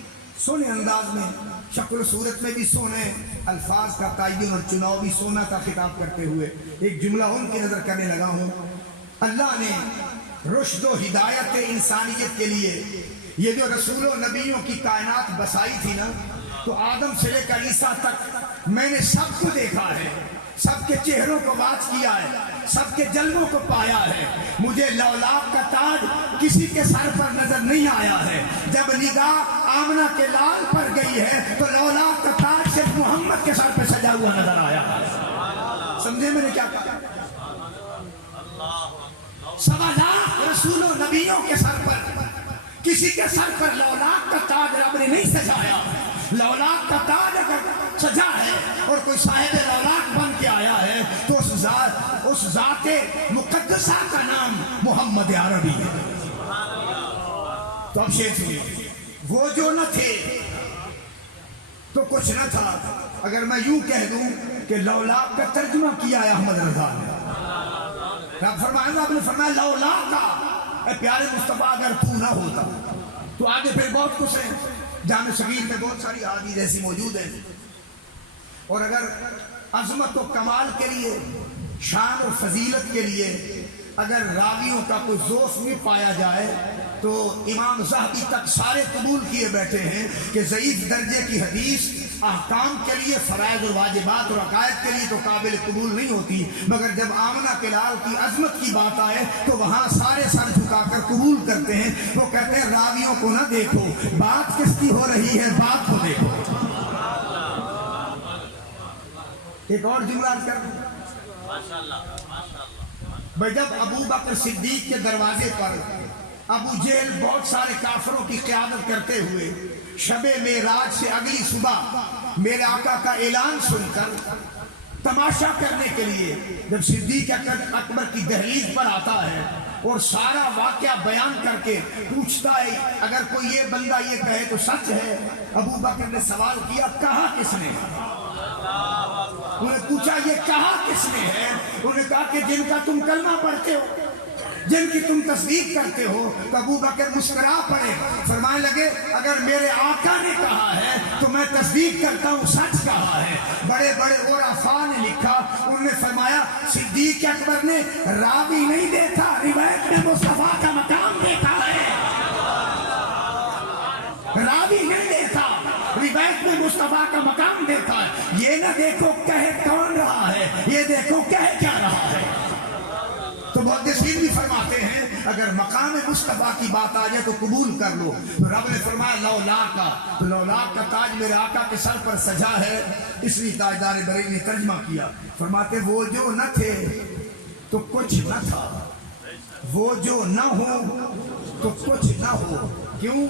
سونے انداز میں، شکل و صورت میں بھی سونے، الفاظ کا تعین اور چناؤ بھی سونا کا خطاب کرتے ہوئے ایک جملہ ان کی نظر کرنے لگا ہوں۔ اللہ نے رشد و ہدایت انسانیت کے لیے یہ جو رسول و نبیوں کی کائنات بسائی تھی نا، تو آدم سے لے کر عیسیٰ تک میں نے سب کو دیکھا ہے، سب کے چہروں کو واچ کیا ہے، سب کے جلووں کو پایا ہے۔ مجھے لولاک کا تاج کسی کے سر پر نظر نہیں آیا ہے۔ جب نگاہ آمنہ کے لال پر گئی ہے تو لولاک کا تاج صرف محمد کے سر پہ سجا ہوا نظر آیا ہے۔ سمجھے میں نے کیا کہا؟ سوا لاکھ رسول و نبیوں کے سر پر کسی کے سر پر لولاک کا تاج رب نے نہیں سجایا۔ لولاک کا تاج اگر سجا ہے اور کوئی صاحب لولاک بن کے آیا ہے تو اس ذات مقدسہ کا نام محمد عربی ہے۔ تو اب شیخ سنیے، وہ جو نہ تھے تو کچھ نہ تھا۔ اگر میں یوں کہہ دوں کہ لولاک کا ترجمہ کیا ہے احمد رضا نے، رب نے فرمایا لولاک کا، اے پیارے مصطفیٰ اگر تو نہ ہوتا تو آگے پھر بہت کچھ ہے، جامع صغیر میں بہت ساری احادیث ایسی موجود ہیں۔ اور اگر عظمت و کمال کے لیے، شان اور فضیلت کے لیے اگر راویوں کا کوئی ذوف بھی پایا جائے تو امام ذہبی تک سارے قبول کیے بیٹھے ہیں کہ ضعیف درجے کی حدیث احکام کے لیے، فرائض اور واجبات اور عقائد کے لیے تو قابل قبول نہیں ہوتی، مگر جب آمنہ کے لال کی عظمت کی بات آئے تو وہاں سارے سر جھکا کر قبول کرتے ہیں۔ وہ کہتے ہیں راویوں کو نہ دیکھو، بات کس کی ہو رہی ہے، بات کو دیکھو۔ ایک اور جملہ کر بھائی، جب ابو بکر صدیق کے دروازے پر ابو جہل بہت سارے کافروں کی قیادت کرتے ہوئے شب معراج سے اگلی صبح میرے آقا کا اعلان سن کر تماشا کرنے کے لیے جب صدیق اکبر کی دہلیز پر آتا ہے اور سارا واقعہ بیان کر کے پوچھتا ہے اگر کوئی یہ بندہ یہ کہے تو سچ ہے، ابو بکر نے سوال کیا کہا کس نے؟ انہوں نے پوچھا یہ کہا کس نے ہے؟ انہوں نے کہا کہ جن کا تم کلمہ پڑھتے ہو، جن کی تم تصدیق کرتے ہو۔ تو ابو بکر مسکرا پڑے، فرمانے لگے اگر میرے آقا نے کہا ہے تو میں تصدیق کرتا ہوں، سچ کہا ہے۔ بڑے بڑے عرفاء نے لکھا، انہوں نے فرمایا صدیق اکبر نے راوی نہیں دیکھا، روایت میں مصطفیٰ کا مقام دیکھا ہے۔ راوی نہیں دیکھا، روایت میں مصطفیٰ کا مقام دیکھا ہے۔ یہ نہ دیکھو کہے کون رہا ہے، یہ دیکھو کہے کیا رہا ہے۔ تو محدثین بھی فرماتے ہیں اگر مقام مصطفیٰ کی بات آ جائے تو قبول کر لو۔ تو رب نے فرمایا لولاک کا، تو لولاک کا تاج میرے آقا کے سر پر سجا ہے، اس لیے تاجدار بریلوی نے ترجمہ کیا، فرماتے وہ جو نہ تھے تو کچھ نہ تھا، وہ جو نہ ہو تو کچھ نہ ہو، کیوں؟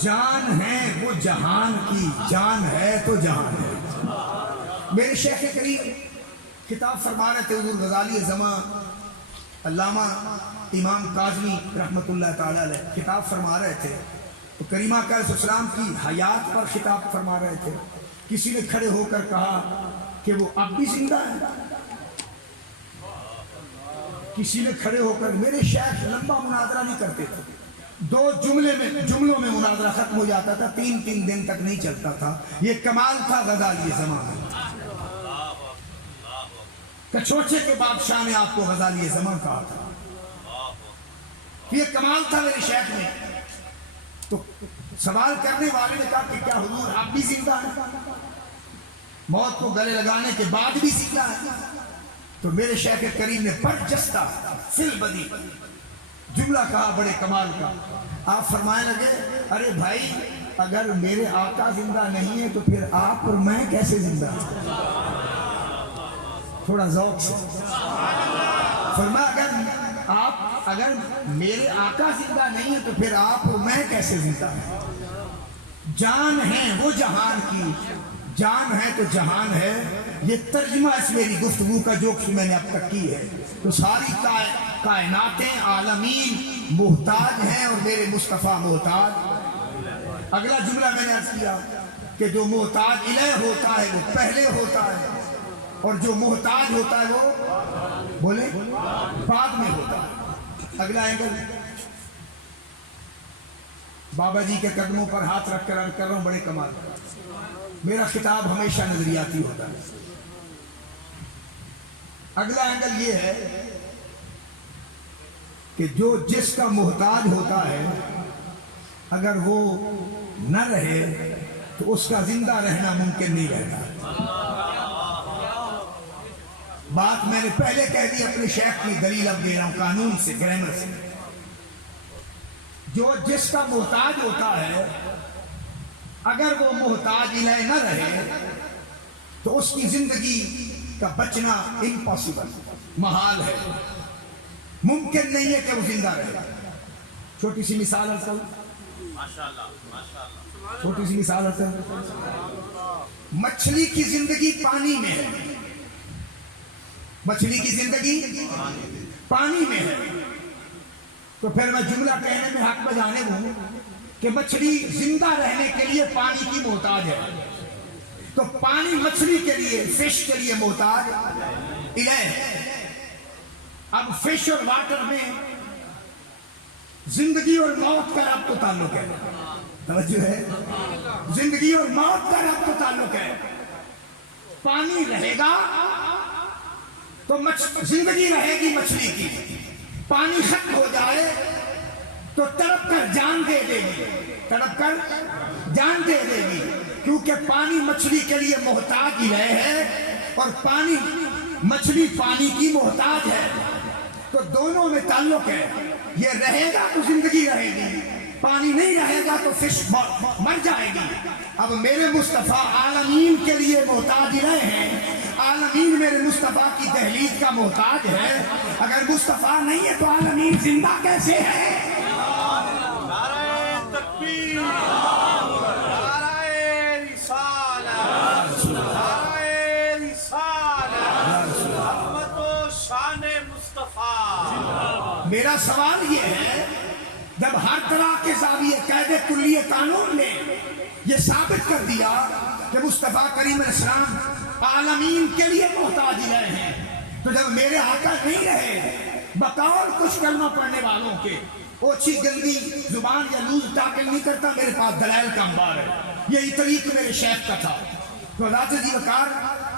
جان ہے وہ جہان کی، جان ہے تو جہان ہے۔ میرے شیخ کریم خطاب فرما رہے تھے، حضور غزالی زماں علامہ امام کاظمی رحمۃ اللہ تعالی علیہ خطاب فرما رہے تھے، تو کریمہ کا علیہ السلام کی حیات پر خطاب فرما رہے تھے۔ کسی نے کھڑے ہو کر کہا کہ وہ اب بھی زندہ ہے۔ کسی نے کھڑے ہو کر، میرے شیخ لمبا مناظرہ نہیں کرتے تھے، 2 جملوں میں مناظرہ ختم ہو جاتا تھا، 3 دن تک نہیں چلتا تھا۔ یہ کمال تھا غزالی زمان۔ کچھوچے کے بادشاہ نے آپ کو غزالی زمان کہا تھا، یہ کمال تھا میرے شیخ میں۔ تو سوال کرنے والے نے کہا کہ کیا حضور آپ بھی زندہ ہیں؟ موت کو گلے لگانے کے بعد بھی زندہ ہے؟ تو میرے شیخ کریم نے برجستہ فل بدی جملہ کہا بڑے کمال کا۔ آپ فرمائے لگے، ارے بھائی اگر میرے آقا زندہ نہیں ہے تو پھر آپ اور میں کیسے زندہ ہیں؟ تھوڑا ذوق سے فرمایا، اگر میرے آقا زندہ نہیں ہے تو پھر آپ اور میں کیسے زندہ ہیں؟ جان ہے وہ جہان کی، جان ہے تو جہان ہے۔ یہ ترجمہ اس میری گفتگو کا جو کہ میں نے اب تک کی ہے۔ تو ساری کائناتیں عالمین محتاج ہیں اور میرے مصطفیٰ محتاج۔ اگلا جملہ میں نے عرض کیا کہ جو محتاج الہ ہوتا ہے وہ پہلے ہوتا ہے، اور جو محتاج ہوتا ہے وہ بولے بعد میں ہوتا ہے۔ اگلا اینگل، بابا جی کے قدموں پر ہاتھ رکھ کر عرض کر رہا ہوں، بڑے کمال کا میرا خطاب ہمیشہ نظریاتی ہوتا ہے۔ اگلا اینگل یہ ہے کہ جو جس کا محتاج ہوتا ہے اگر وہ نہ رہے تو اس کا زندہ رہنا ممکن نہیں رہتا۔ بات میں نے پہلے کہہ دی، اپنے شیخ کی دلیل اب دے رہا ہوں قانون سے، گرامر سے۔ جو جس کا محتاج ہوتا ہے اگر وہ محتاج الہ نہ رہے تو اس کی زندگی کا بچنا امپاسبل، محال ہے، ممکن نہیں ہے کہ وہ زندہ رہے۔ چھوٹی سی مثال ہے، چھوٹی سی مثال ہے، مچھلی کی زندگی پانی میں ہے، مچھلی کی زندگی پانی میں ہے۔ تو پھر میں جملہ کہنے میں حق بجانے ہوں کہ مچھلی زندہ رہنے کے لیے پانی کی محتاج ہے، تو پانی مچھلی کے لیے، فش کے لیے محتاج الہ ہے۔ اب فش اور واٹر میں زندگی اور موت کا ربط و تعلق ہے، توجہ ہے، زندگی اور موت کا ربط و تعلق ہے۔ پانی رہے گا تو زندگی رہے گی مچھلی کی، پانی ختم ہو جائے تو تڑپ کر جان دے دے گی، تڑپ کر جان دے دے گی، کیونکہ پانی مچھلی کے لیے محتاج الہ ہے اور پانی مچھلی پانی کی محتاج ہے۔ تو دونوں میں تعلق ہے، یہ رہے گا تو زندگی رہے گی، پانی نہیں رہے گا تو فش مر جائے گی۔ اب میرے مصطفیٰ عالمین کے لیے محتاج الہ ہیں، عالمین میرے مصطفیٰ کی دہلیز کا محتاج ہے۔ اگر مصطفیٰ نہیں ہے تو عالمین زندہ کیسے ہے؟ نعرہ تکبیر، نعرہ رسالت، نعرہ رسالت، عظمت و شان مصطفیٰ۔ میرا سوال یہ ہے، جب ہر طرح کے زاویے قید کلی قانون نے یہ ثابت کر دیا کہ مصطفیٰ کریم علیہ السلام عالمین کے لیے محتاج الہ ہیں، تو جب میرے آقا نہیں رہے بطور کچھ کلمہ پڑھنے والوں کے اوچھی گندی زبان یا لوز ٹاکل نہیں کرتا، میرے پاس دلائل کا انبار ہے۔ یہی طریق میرے شیخ کا تھا۔ تو راجہ جی وقار،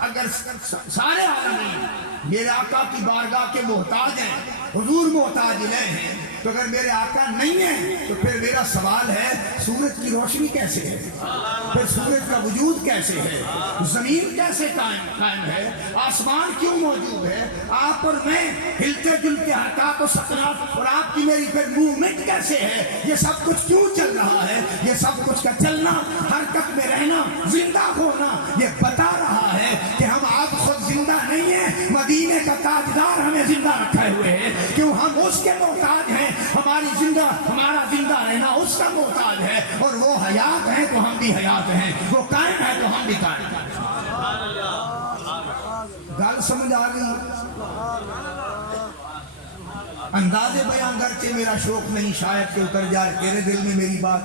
اگر سارے عالمین میرے آقا کی بارگاہ کے محتاج ہیں، حضور محتاج الہ ہیں، تو اگر میرے آقا نہیں ہیں تو پھر میرا سوال ہے سورج کی روشنی کیسے ہے، پھر سورج کا وجود کیسے ہے، زمین کیسے قائم ہے، آسمان کیوں موجود ہے، آپ اور میں ہلتے جلتے حرکات و سکنات اور آپ کی میری پھر موومنٹ کیسے ہے، یہ سب کچھ کیوں چل رہا ہے؟ یہ سب کچھ کا چلنا، حرکت میں رہنا، زندہ ہونا، یہ بتا رہا ہے کہ ہم آپ خود زندہ نہیں ہیں، مدینے کا تاجدار ہمیں زندہ رکھے ہوئے ہیں۔ کیوں؟ ہم ہمارا زندہ رہنا اس کا محتاج ہے، اور وہ حیات ہے تو ہم بھی حیات ہیں، وہ قائم ہے تو ہم بھی قائم ہیں۔ گل سمجھ آ گئی؟ انداز بیان گرچہ میرا شوق نہیں شاید کہ اتر جائے تیرے دل میں میری بات۔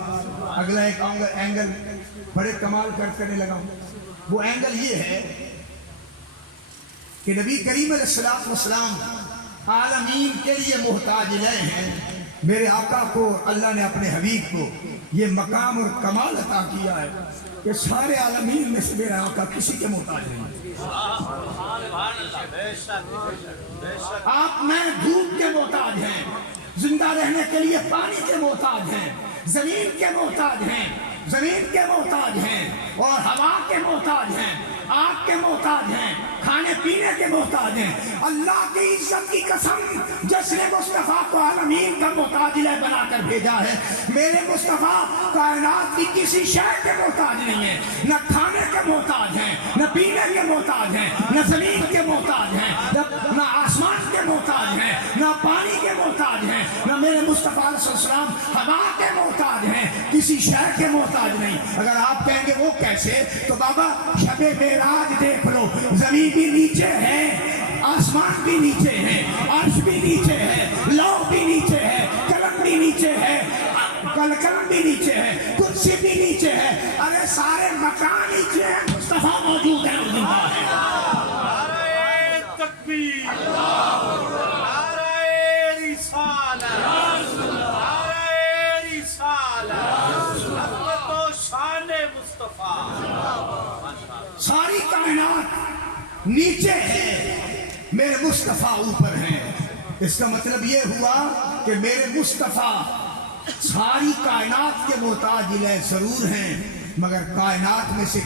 اگلا ایک اینگل بڑے کمال کرنے لگا ہوں، وہ اینگل یہ ہے کہ نبی کریم علیہ السلام عالمین کے لیے محتاج رہے ہیں۔ میرے آقا کو اللہ نے اپنے حبیب کو یہ مقام اور کمال عطا کیا ہے کہ سارے عالمین میں سے میرے آقا کسی کے محتاج نہیں۔ آپ میں دھوپ کے محتاج ہیں، زندہ رہنے کے لیے پانی کے محتاج ہیں، زمین کے محتاج ہیں، زمین کے محتاج ہیں، اور ہوا کے محتاج ہیں، آگ کے محتاج ہیں، کھانے پینے کے محتاج ہیں۔ اللہ کی عزت کی قسم، جس نے مصطفیٰ کو عالمین کا محتاج بنا کر بھیجا ہے، میرے مصطفیٰ کائنات کی کسی شے کے محتاج نہیں ہے، نہ کھانے کے محتاج ہیں، نہ پینے کے محتاج ہیں، نہ زمین کے محتاج ہیں، نہ آسمان کے محتاج ہیں، نہ پانی کے محتاج ہیں، نہ میرے مصطفیٰ علیہ السلام ہوا کے محتاج ہیں، کسی شے کے محتاج نہیں۔ اگر آپ کہیں گے وہ کیسے، تو بابا شب معراج دیکھ لو، زمین بھی نیچے ہے، آسمان بھی نیچے ہے، عرش بھی نیچے ہے، لوح بھی نیچے ہے، قلم بھی نیچے ہے، قلم بھی نیچے ہے، کرسی بھی نیچے ہے، ارے سارے مکان نیچے ہیں، مصطفیٰ موجود ہے، زندہ ہے۔ نعرہ تکبیر، نعرہ رسالت، نعرہ رسالت، عظمت و شان مصطفیٰ۔ ساری کائنات نیچے ہے، میرے مصطفیٰ اوپر ہیں۔ اس کا مطلب یہ ہوا کہ میرے مصطفیٰ ساری کائنات کے محتاج ضرور ہیں، مگر کائنات میں سے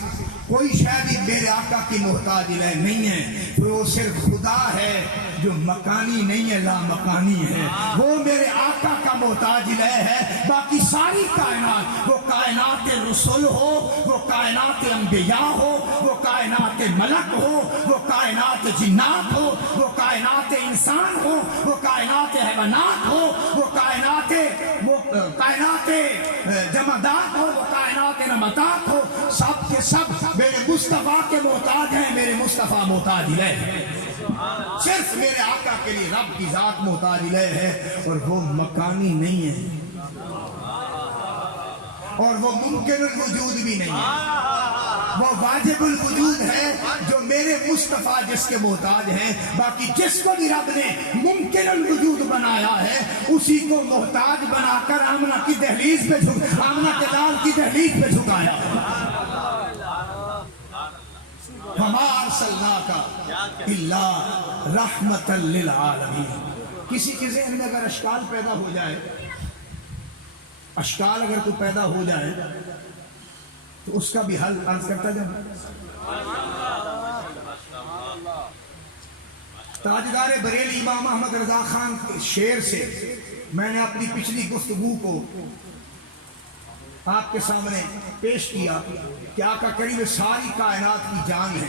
کوئی شاید ہی میرے آقا کی محتاج نہیں ہے، پھر وہ صرف خدا ہے جو مکانی نہیں ہے، لا مکانی ہے، وہ میرے آقا کا محتاج ہے۔ باقی ساری کائنات، وہ کائنات رسول ہو، وہ کائنات انبیاء ہو، وہ کائنات ملک ہو، وہ کائنات جنات ہو، وہ کائنات انسان ہو، وہ کائنات حیوانات ہو، وہ کائنات جمادات ہو، وہ کائنات نباتات ہو، سب کے سب میرے مصطفیٰ کے محتاج ہیں، میرے مصطفیٰ محتاج ہے۔ صرف میرے آقا کے لیے رب کی ذات محتاج ہے، اور وہ مکانی نہیں ہے، اور وہ ممکن الوجود بھی نہیں ہے، وہ واجب الوجود ہے جو میرے مصطفیٰ جس کے محتاج ہیں۔ باقی جس کو بھی رب نے ممکن الوجود بنایا ہے، اسی کو محتاج بنا کر آمنہ کی دہلیز پہ آمنہ کے لال کی دہلیز پہ جھکایا۔ وَمَا أَرْسَلْنَاكَ إِلَّا رَحْمَةً لِلْعَالَمِينَ۔ کسی کے ذہن میں اگر اشکال پیدا ہو جائے، اشکال اگر کوئی پیدا ہو جائے تو اس کا بھی حل عرض کرتا جاؤں۔ تاجدار بریلی امام احمد رضا خان کے شعر سے میں نے اپنی پچھلی گفتگو کو آپ کے سامنے پیش کیا کہ آقا کریم ساری کائنات کی جان ہے،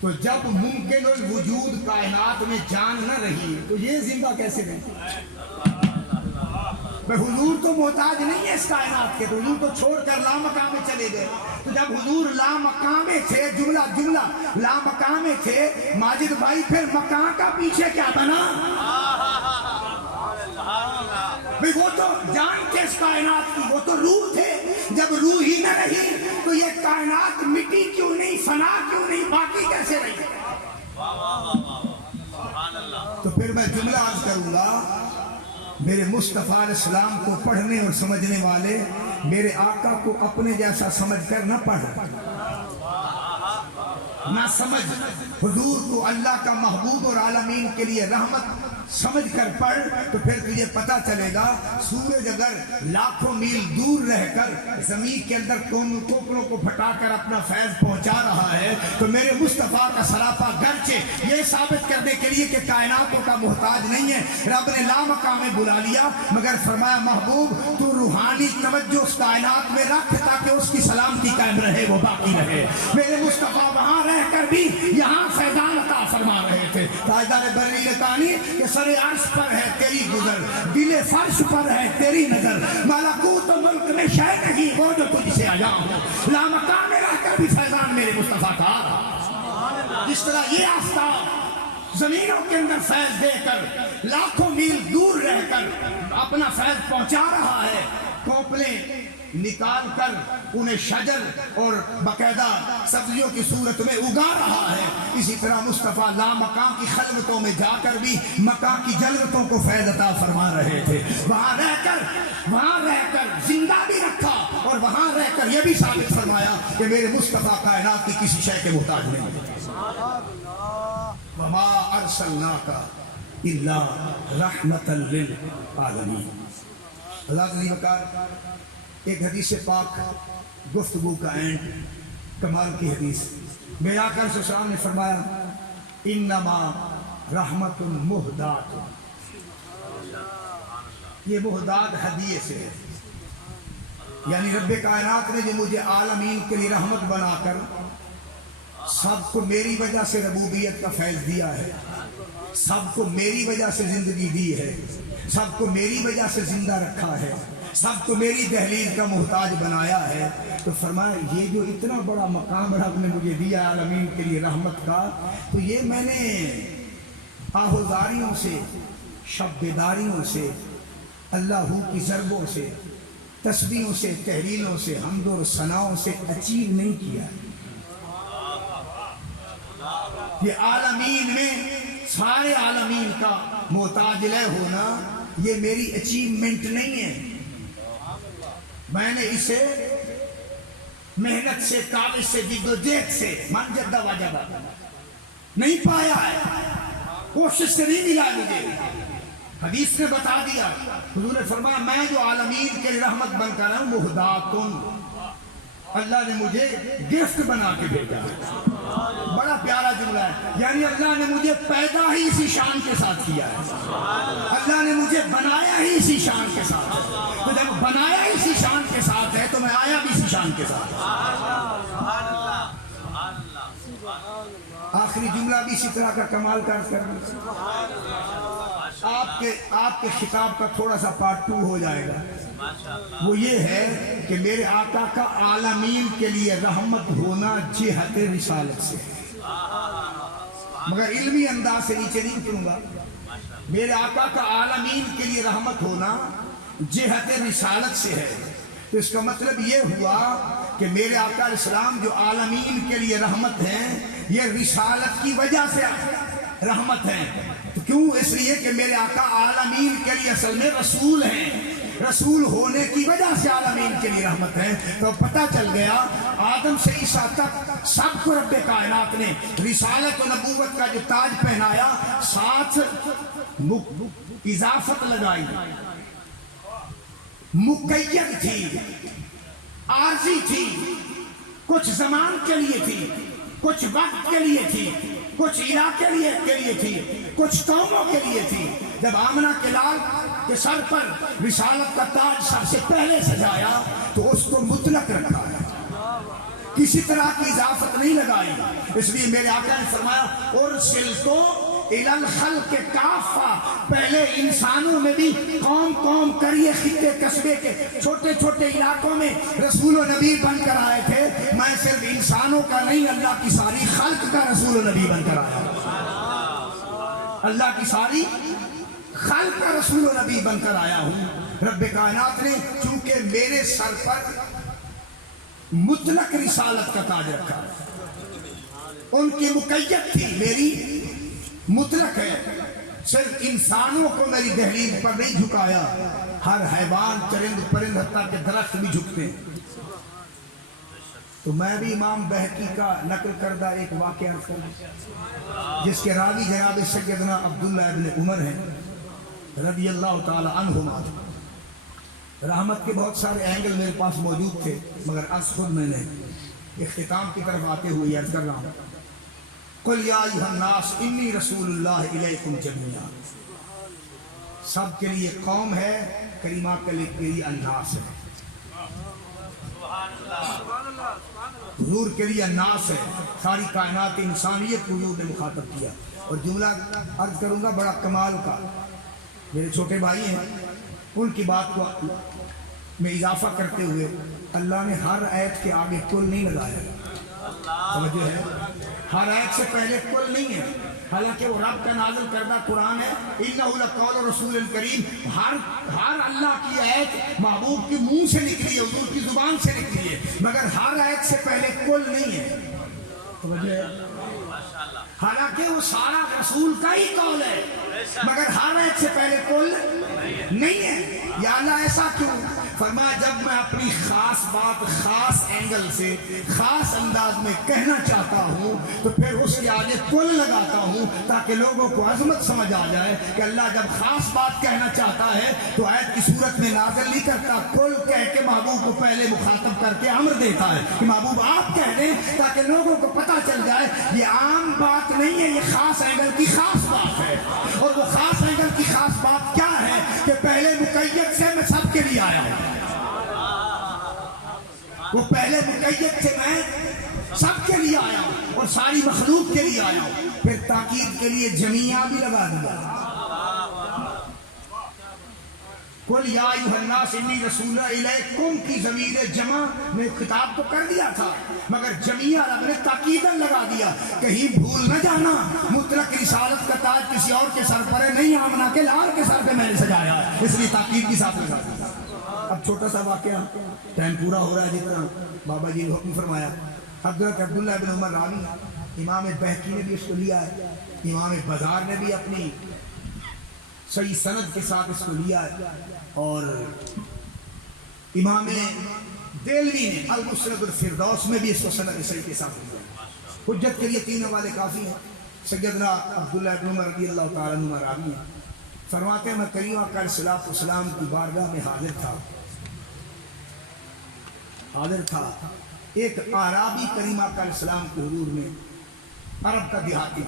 تو جب ممکن الوجود کائنات میں جان نہ رہی تو یہ زندہ کیسے رہی؟ حضور تو محتاج نہیں ہے اس کائنات کے، حضور تو چھوڑ کر لامقام میں چلے گئے۔ تو جب حضور لامقام میں تھے، جملہ لامقام میں تھے، ماجد بھائی پھر مکان کا پیچھے کیا بنا؟ وہ تو جان تھے اس کائنات کی، وہ تو روح تھے، جب روح ہی نہ رہی تو یہ کائنات مٹی کیوں نہیں، فنا کیوں نہیں، باقی کیسے رہی؟ تو پھر میں جملہ عرض کروں گا، میرے مصطفیٰ علیہ السلام کو پڑھنے اور سمجھنے والے میرے آقا کو اپنے جیسا سمجھ کر نہ پڑھ، نہ سمجھ، حضور کو اللہ کا محبوب اور عالمین کے لیے رحمت سمجھ کر پڑھ، تو پھر تجھے پتا چلے گا سورج اگر لاکھوں میل دور رہ کر زمین کے اندر کوپروں کو پھٹا کر اپنا فیض پہنچا رہا ہے، تو میرے مصطفیٰ کا سراپا گرچہ یہ ثابت کرنے کے لیے کہ کائناتوں کا محتاج نہیں ہے، رب نے لامقام میں بلا لیا، مگر فرمایا محبوب تو روحانی توجہ اس کائنات میں رکھ تاکہ اس کی سلامتی قائم رہے، وہ باقی رہے۔ میرے مصطفیٰ وہاں رہ کر بھی یہاں فیضان عطا فرما رہے تھے۔ تاجدار بریلی نے کہانی کہ سر عرش پر ہے تیری گزر، دل فرش پر ہے تیری نظر، ملکوت و ملک میں شے نہیں وہ جو تجھ سے عجا ہو، لامکان میں رہ کر بھی فیضان میرے مصطفیٰ کا۔ جس طرح یہ آفتاب زمینوں کے اندر فیض دے کر لاکھوں میل دور رہ کر اپنا فیض پہنچا رہا ہے، کوپلیں نکال کر انہیں شجر اور باقاعدہ سبزیوں کی صورت میں اگا رہا ہے، اسی طرح مصطفیٰ لامکان کی خلوتوں میں جا کر بھی مکان کی جلوتوں کو فیض عطا فرما رہے تھے۔ وہاں رہ کر زندہ بھی رکھا اور وہاں رہ کر یہ بھی ثابت فرمایا کہ میرے مصطفیٰ کائنات کی کسی شے کے محتاج نہیں۔ وما ارسلناک الا رحمۃ للعالمین۔ اللہ تعالی وقار ایک حدیث پاک گفتگو کا اینڈ، کمال کی حدیث، میرے آقا صلی اللہ علیہ وسلم نے فرمایا انما رحمت مہدات، یہ مہدات ہدیے سے ہے، یعنی رب کائنات نے جو مجھے عالمین کے لیے رحمت بنا کر سب کو میری وجہ سے ربوبیت کا فیض دیا ہے، سب کو میری وجہ سے زندگی دی ہے، سب کو میری وجہ سے زندہ رکھا ہے، سب کو میری دہلیز کا محتاج بنایا ہے، تو فرمایا یہ جو اتنا بڑا مقام رب نے مجھے دیا عالمین کے لیے رحمت کا، تو یہ میں نے آہوزاریوں سے، شب بیداریوں سے، اللہ کی ضربوں سے، تسبیحوں سے، تحلیلوں سے، حمد و ثناؤں سے اچیو نہیں کیا۔ یہ عالمین میں سارے عالمین کا محتاج لے ہونا یہ میری اچیومنٹ نہیں ہے، میں نے اسے محنت سے، کاوش سے، جد و جہد سے، من جدہ وجدہ نہیں پایا ہے، کوشش سے نہیں ملا مجھے۔ حدیث نے بتا دیا، حضور نے فرمایا میں جو عالمین کے رحمت بن کر ہوں مہداتن، اللہ نے مجھے گفٹ بنا کے بھیجا ہے۔ بڑا پیارا جملہ ہے، یعنی اللہ نے مجھے پیدا ہی اسی شان کے ساتھ کیا ہے، اللہ نے مجھے بنایا ہی اسی شان کے ساتھ ہے، تو جب بنایا ہی اسی شان کے ساتھ ہے تو میں آیا بھی اسی شان کے ساتھ۔ آخری جملہ بھی اسی طرح کا کمال کر آپ کے خطاب کا تھوڑا سا پارٹ 2 ہو جائے گا، وہ یہ ہے کہ میرے آقا کا عالمین کے لیے رحمت ہونا جہت رسالت سے، مگر علمی انداز سے نیچے نہیں اتروں گا، میرے آقا کا عالمین کے لیے رحمت ہونا جہت رسالت سے ہے، تو اس کا مطلب یہ ہوا کہ میرے آقا علیہ السلام جو عالمین کے لیے رحمت ہیں یہ رسالت کی وجہ سے رحمت ہیں، تو کیوں؟ اس لیے کہ میرے آقا عالمین کے لیے اصل میں رسول ہیں، رسول ہونے کی وجہ سے عالمین کے لیے رحمت ہے۔ تو پتہ چل گیا آدم سے عیسیٰ تک سب کو رب کائنات نے رسالت و نبوت کا جو تاج پہنایا، ساتھ اضافت لگائی، مقید تھی، عارضی تھی، کچھ زمان کے لیے تھی، کچھ وقت کے لیے تھی، کچھ علاقے کے لیے تھی، کچھ قوموں کے لیے تھی۔ جب آمنہ کے لال کے سر پر رسالت کا تاج سب سے پہلے سجایا تو اس کو مطلق رکھا ہے، کسی طرح کی اضافت نہیں لگائی، اس لیے میرے آقا نے فرمایا ارسلتو الی الخلق کافہ، پہلے انسانوں میں بھی قوم قوم کریے خطے قصبے کے چھوٹے چھوٹے علاقوں میں رسول و نبی بن کر آئے تھے، میں صرف انسانوں کا نہیں اللہ کی ساری خلق کا رسول و نبی بن کر آیا، اللہ کی ساری خلق کا رسول و نبی بن کر آیا ہوں۔ رب کائنات نے چونکہ میرے سر پر مطلق رسالت کا تاج رکھا، ان کی مقید تھی، میری مطلق ہے، صرف انسانوں کو میری دہلیز پر نہیں جھکایا، ہر حیوان چرند پرند حتیٰ کہ درخت بھی جھکتے ہیں۔ تو میں بھی امام بہقی کا نقل کردہ ایک واقعہ کروں جس کے راوی جناب سیدنا عبداللہ ابن عمر ہیں رضی اللہ تعالی عنہما۔ رحمت کے بہت سارے اینگل میرے پاس موجود تھے، مگر از خود میں نے اختتام کی طرف آتے ہوئے عرض کر رہا ہوں، قل یا ایھا الناس انی رسول اللہ الیکم جمیعا، سب کے لیے قوم ہے، کریمہ کے لیے الناس ہے۔ حضور کے لیے ناس ہے، ساری کائنات انسانیت کو حضور نے مخاطب کیا. اور جملہ عرض کروں گا بڑا کمال کا، میرے چھوٹے بھائی ہیں، ان کی بات کو میں اضافہ کرتے ہوئے، اللہ نے ہر آیت کے آگے کل نہیں لگایا. سمجھے ہے؟ ہر آیت سے پہلے کل نہیں ہے، حالانکہ وہ رب کا نازل کردہ قرآن ہے. اِنَّهُ لَقَوْلُ رَسُولٍ کریم، ہر اللہ کی آیت محبوب کے منہ سے نکلی ہے، حضور کی زبان سے نکلی ہے، مگر ہر آیت سے پہلے کل نہیں ہے. سمجھے ہے؟ حالانکہ وہ سارا رسول کا ہی قول ہے، مگر ہر آیت سے پہلے کل نہیں ہے. یا اللہ ایسا کیوں؟ فرمایا جب میں اپنی خاص بات خاص اینگل سے خاص انداز میں کہنا چاہتا ہوں تو پھر اس کے آگے کل لگاتا ہوں تاکہ لوگوں کو عظمت سمجھ آ جائے کہ اللہ جب خاص بات کہنا چاہتا ہے تو آیت کی صورت میں نازل نہیں کرتا، کل کہہ کے محبوب کو پہلے مخاطب کر کے امر دیتا ہے کہ محبوب آپ کہہ دیں تاکہ لوگوں کو پتہ چل جائے یہ عام بات نہیں ہے، یہ خاص اینگل کی خاص بات ہے. اور وہ خاص اینگل کی خاص بات کیا ہے کہ پہلے مقید سے میں سب کے لیے آیا ہوں. وہ پہلے مقید سے میں سب کے لیے آیا ہوں اور ساری مخلوق کے لیے آیا ہوں. پھر تاکید کے لیے جمیعہ بھی لگا دیا. قُلْ يَا أَيُّهَا النَّاسُ إِنِّي رَسُولٌ إِلَيْكُمْ کی ضمیر جمع میں خطاب تو کر دیا تھا مگر جمیعہ رب نے تاکیداً لگا دیا. کہیں بھول نہ جانا مطلق رسالت کا تاج کسی اور کے سر پر ہے نہیں، آمنہ کے لال کے سر پہ میں نے سجایا، اس لیے تاکید کی ساتھ لگا دیا. اب چھوٹا سا واقعہ، ٹائم پورا ہو رہا ہے جتنا بابا جی نے حکم فرمایا. حضرت عبداللہ بن عمر راوی، امام بہقی نے بھی اس کو لیا ہے، امام بازار نے بھی اپنی صحیح سند کے ساتھ اس کو لیا ہے، اور امام دہلوی نے المسند الفردوس میں بھی اس کو سند صحیح کے ساتھ لیا. حجت کے لیے تین حوالے کافی ہیں. سیدنا عبداللہ بن عمر رضی اللہ تعالیٰ عنہ راوی ہیں، فرماتے ہیں میں کریم آقا علیہ الصلوۃ والسلام کی بارگاہ میں حاضر تھا. ایک اعرابی کریم آقا علیہ السلام کے حضور میں، عرب کا دیہاتی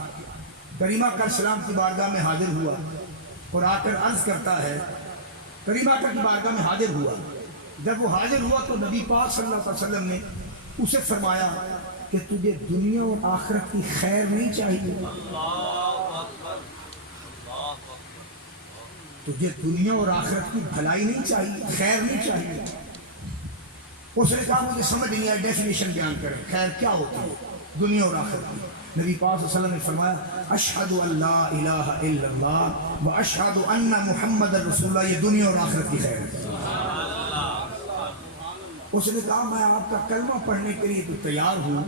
کریم آقا علیہ السلام کی بارگاہ میں حاضر ہوا اور آ کر عرض کرتا ہے، کریم آقا کی بارگاہ میں حاضر ہوا. جب وہ حاضر ہوا تو نبی پاک صلی اللہ علیہ وسلم نے اسے فرمایا کہ تجھے دنیا اور آخرت کی خیر نہیں چاہیے؟ تجھے دنیا اور آخرت کی بھلائی نہیں چاہیے، خیر نہیں چاہیے؟ اس نے کہا مجھے سمجھ نہیں آیا، ڈیفینیشن بیان کریں، خیر کیا ہوتی ہے دنیا اور آخرت کی؟ نبی پاک صلی اللہ علیہ وسلم نے فرمایا اشہد ان لا الہ الا اللہ و اشہد ان محمد رسول اللہ، یہ دنیا اور آخرت کی خیر ہے. اس نے کہا میں آپ کا کلمہ پڑھنے کے لیے تو تیار ہوں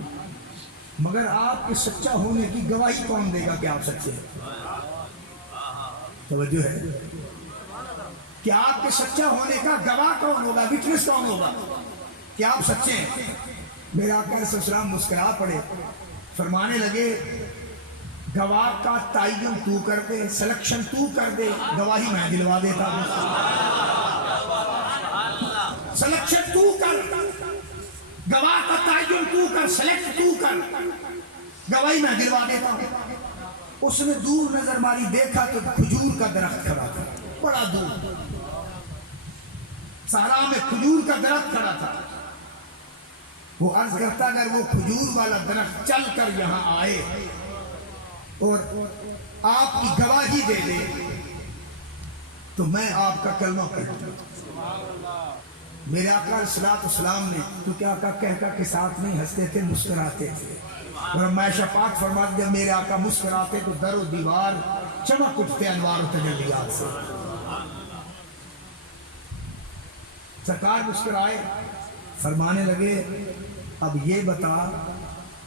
مگر آپ کے سچا ہونے کی گواہی کون دے گا کہ آپ سچے ہیں؟ توجہ ہے کہ آپ کے سچا ہونے کا گواہ کون ہوگا، وٹنس کون ہوگا کہ آپ سچے ہیں؟ میرا آقا علیہ السلام مسکرا پڑے، فرمانے لگے گواہ کا تعین تو کر دے، سلیکشن تو کر دے، گواہی میں دلوا دیتا ہوں. سلیکشن تو کر، گواہ کا تعین تو کر، سلیکٹ تو کر، گواہی میں دلوا دیتا ہوں. اس نے دور نظر ماری، دیکھا تو کھجور کا درخت کھڑا تھا، بڑا دور صحرا میں کھجور کا درخت کھڑا تھا. وہ عرض کرتا اگر وہ کھجور والا درخت چل کر یہاں آئے اور آپ کی گواہی دے دے تو میں آپ کا کلمہ پڑھوں. میرے آقا علیہ الصلوۃ والسلام نے تو کیا آقا کہتا کے ساتھ نہیں ہنستے تھے، مسکراتے تھے. اور عائشہ پاک فرماتی جب میرے آقا مسکراتے تو در و دیوار چمک اٹھتے انوار و تجلیات سے. سرکار مسکرائے، فرمانے لگے اب یہ بتا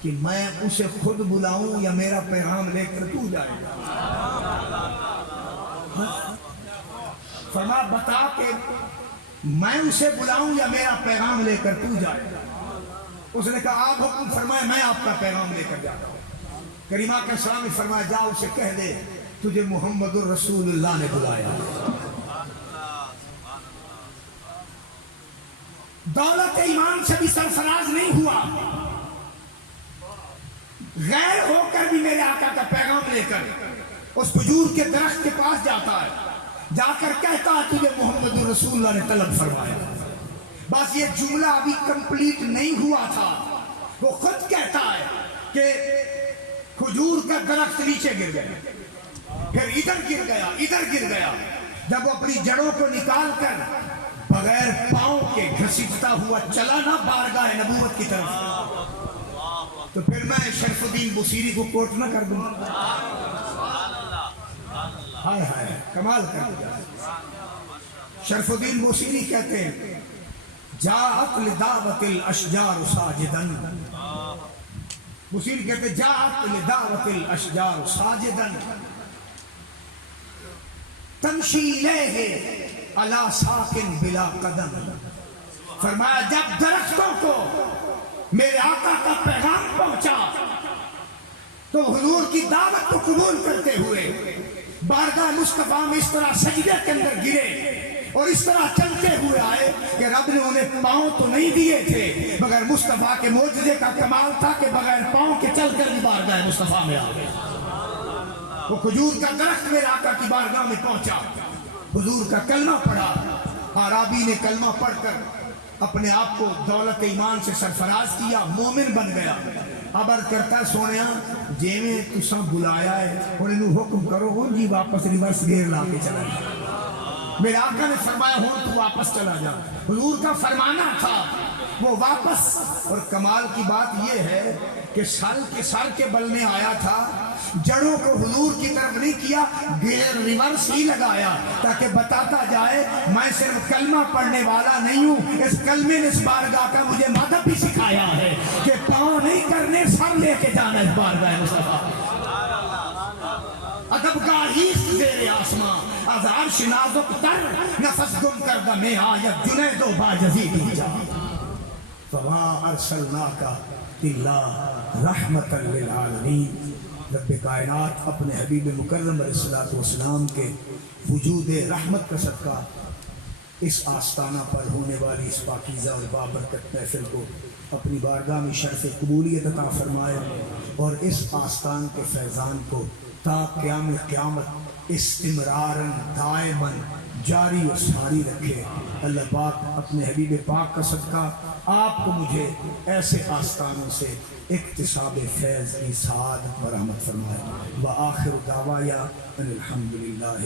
کہ میں اسے خود بلاؤں یا میرا پیغام لے کر تو جائے گا؟ فرما بتا کہ میں اسے بلاؤں یا میرا پیغام لے کر تو جائے گا؟ اس نے کہا آپ حکم فرمائے میں آپ کا پیغام لے کر جاتا ہوں. کریم آقا السلام نے فرمایا جا اسے کہہ دے تجھے محمد الرسول اللہ نے بلایا. دولت ایمان سے بھی سرفراز نہیں ہوا، غیر ہو کر بھی میرے آقا کا پیغام لے کر اس کھجور کے درخت کے پاس جاتا ہے، جا کر کہتا ہے تجھے محمد رسول اللہ نے طلب فرمایا. بس یہ جملہ ابھی کمپلیٹ نہیں ہوا تھا وہ خود کہتا ہے کہ کھجور کا درخت نیچے گر گیا، پھر ادھر گر گیا، ادھر گر گیا. جب وہ اپنی جڑوں کو نکال کر بغیر پاؤں کے گھسیٹتا ہوا چلا نا بارگاہ نبوت کی طرف، تو پھر میں شرف الدین بصیری کو کوٹ نہ کر دوں. ہائے ہائے کمال کر دیا. شرف الدین بصیری کہتے ہیں جاءت لدعوت الاشجار ساجدا. بصیری کہتے ہیں جاءت لدعوت الاشجار ساجدا تمشی الیہ علی ساکن بلا قدم. فرمایا جب درختوں کو میرے آقا کا پیغام پہنچا تو حضور کی دعوت کو قبول کرتے ہوئے بارگاہ مصطفیٰ میں اس طرح سجدے کے اندر گرے اور اس طرح چلتے ہوئے آئے کہ رب نے انہیں پاؤں تو نہیں دیے تھے، مگر مصطفیٰ کے معجزے کا کمال تھا کہ بغیر پاؤں کے چل کر بھی بارگاہ مصطفیٰ میں آ گئے. وہ کھجور کا درخت میرے آقا کی بارگاہ میں پہنچا، حضور کا کلمہ پڑھا. عرابی نے کلمہ پڑھ کر اپنے آپ کو دولت ایمان سے سرفراز کیا، مومن بن گیا. اب عرض کرتا سونیا جے میں تساں بلایا ہے اور انہوں حکم کرو ہوں جی واپس ریورس گیئر لا کے چلا جا. میرے آقا نے فرمایا ہوں تو واپس چلا جا. حضور کا فرمانا تھا وہ واپس. اور کمال کی بات یہ ہے کہ سر کے بل میں آیا تھا، جڑوں کو حضور کی طرف نہیں کیا، گیئر ریورس ہی لگایا تاکہ بتاتا جائے میں صرف کلمہ پڑھنے والا نہیں ہوں، اس کلمے نے اس بارگاہ کا مجھے مادہ بھی سکھایا ہے کہ پاؤں نہیں کرنے سر لے کے جانا اس بارگاہ مصطفیٰ. ادب گاہی زیر آسماں از عرش نازک تر نفس گم کردہ میں آیت جنید و باجزید ہی جا. فما ارسلناک الا رحمتا للعالمین. رب کائنات اپنے حبیب مکرم علیہ السلام کے وجود رحمت کا صدقہ اس آستانہ پر ہونے والی اس پاکیزہ اور بابرکت محفل کو اپنی بارگاہ میں شرف قبولیت عطا فرمائے اور اس آستان کے فیضان کو تا قیامت استمرارن دائماً جاری و ساری رکھے. اللہ پاک اپنے حبیب پاک کا صدقہ آپ کو مجھے ایسے آستانوں سے اکتساب فیض کی سعادت و رحمت فرمائے. وآخر دعوایا ان الحمدللہ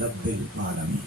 رب العالمین.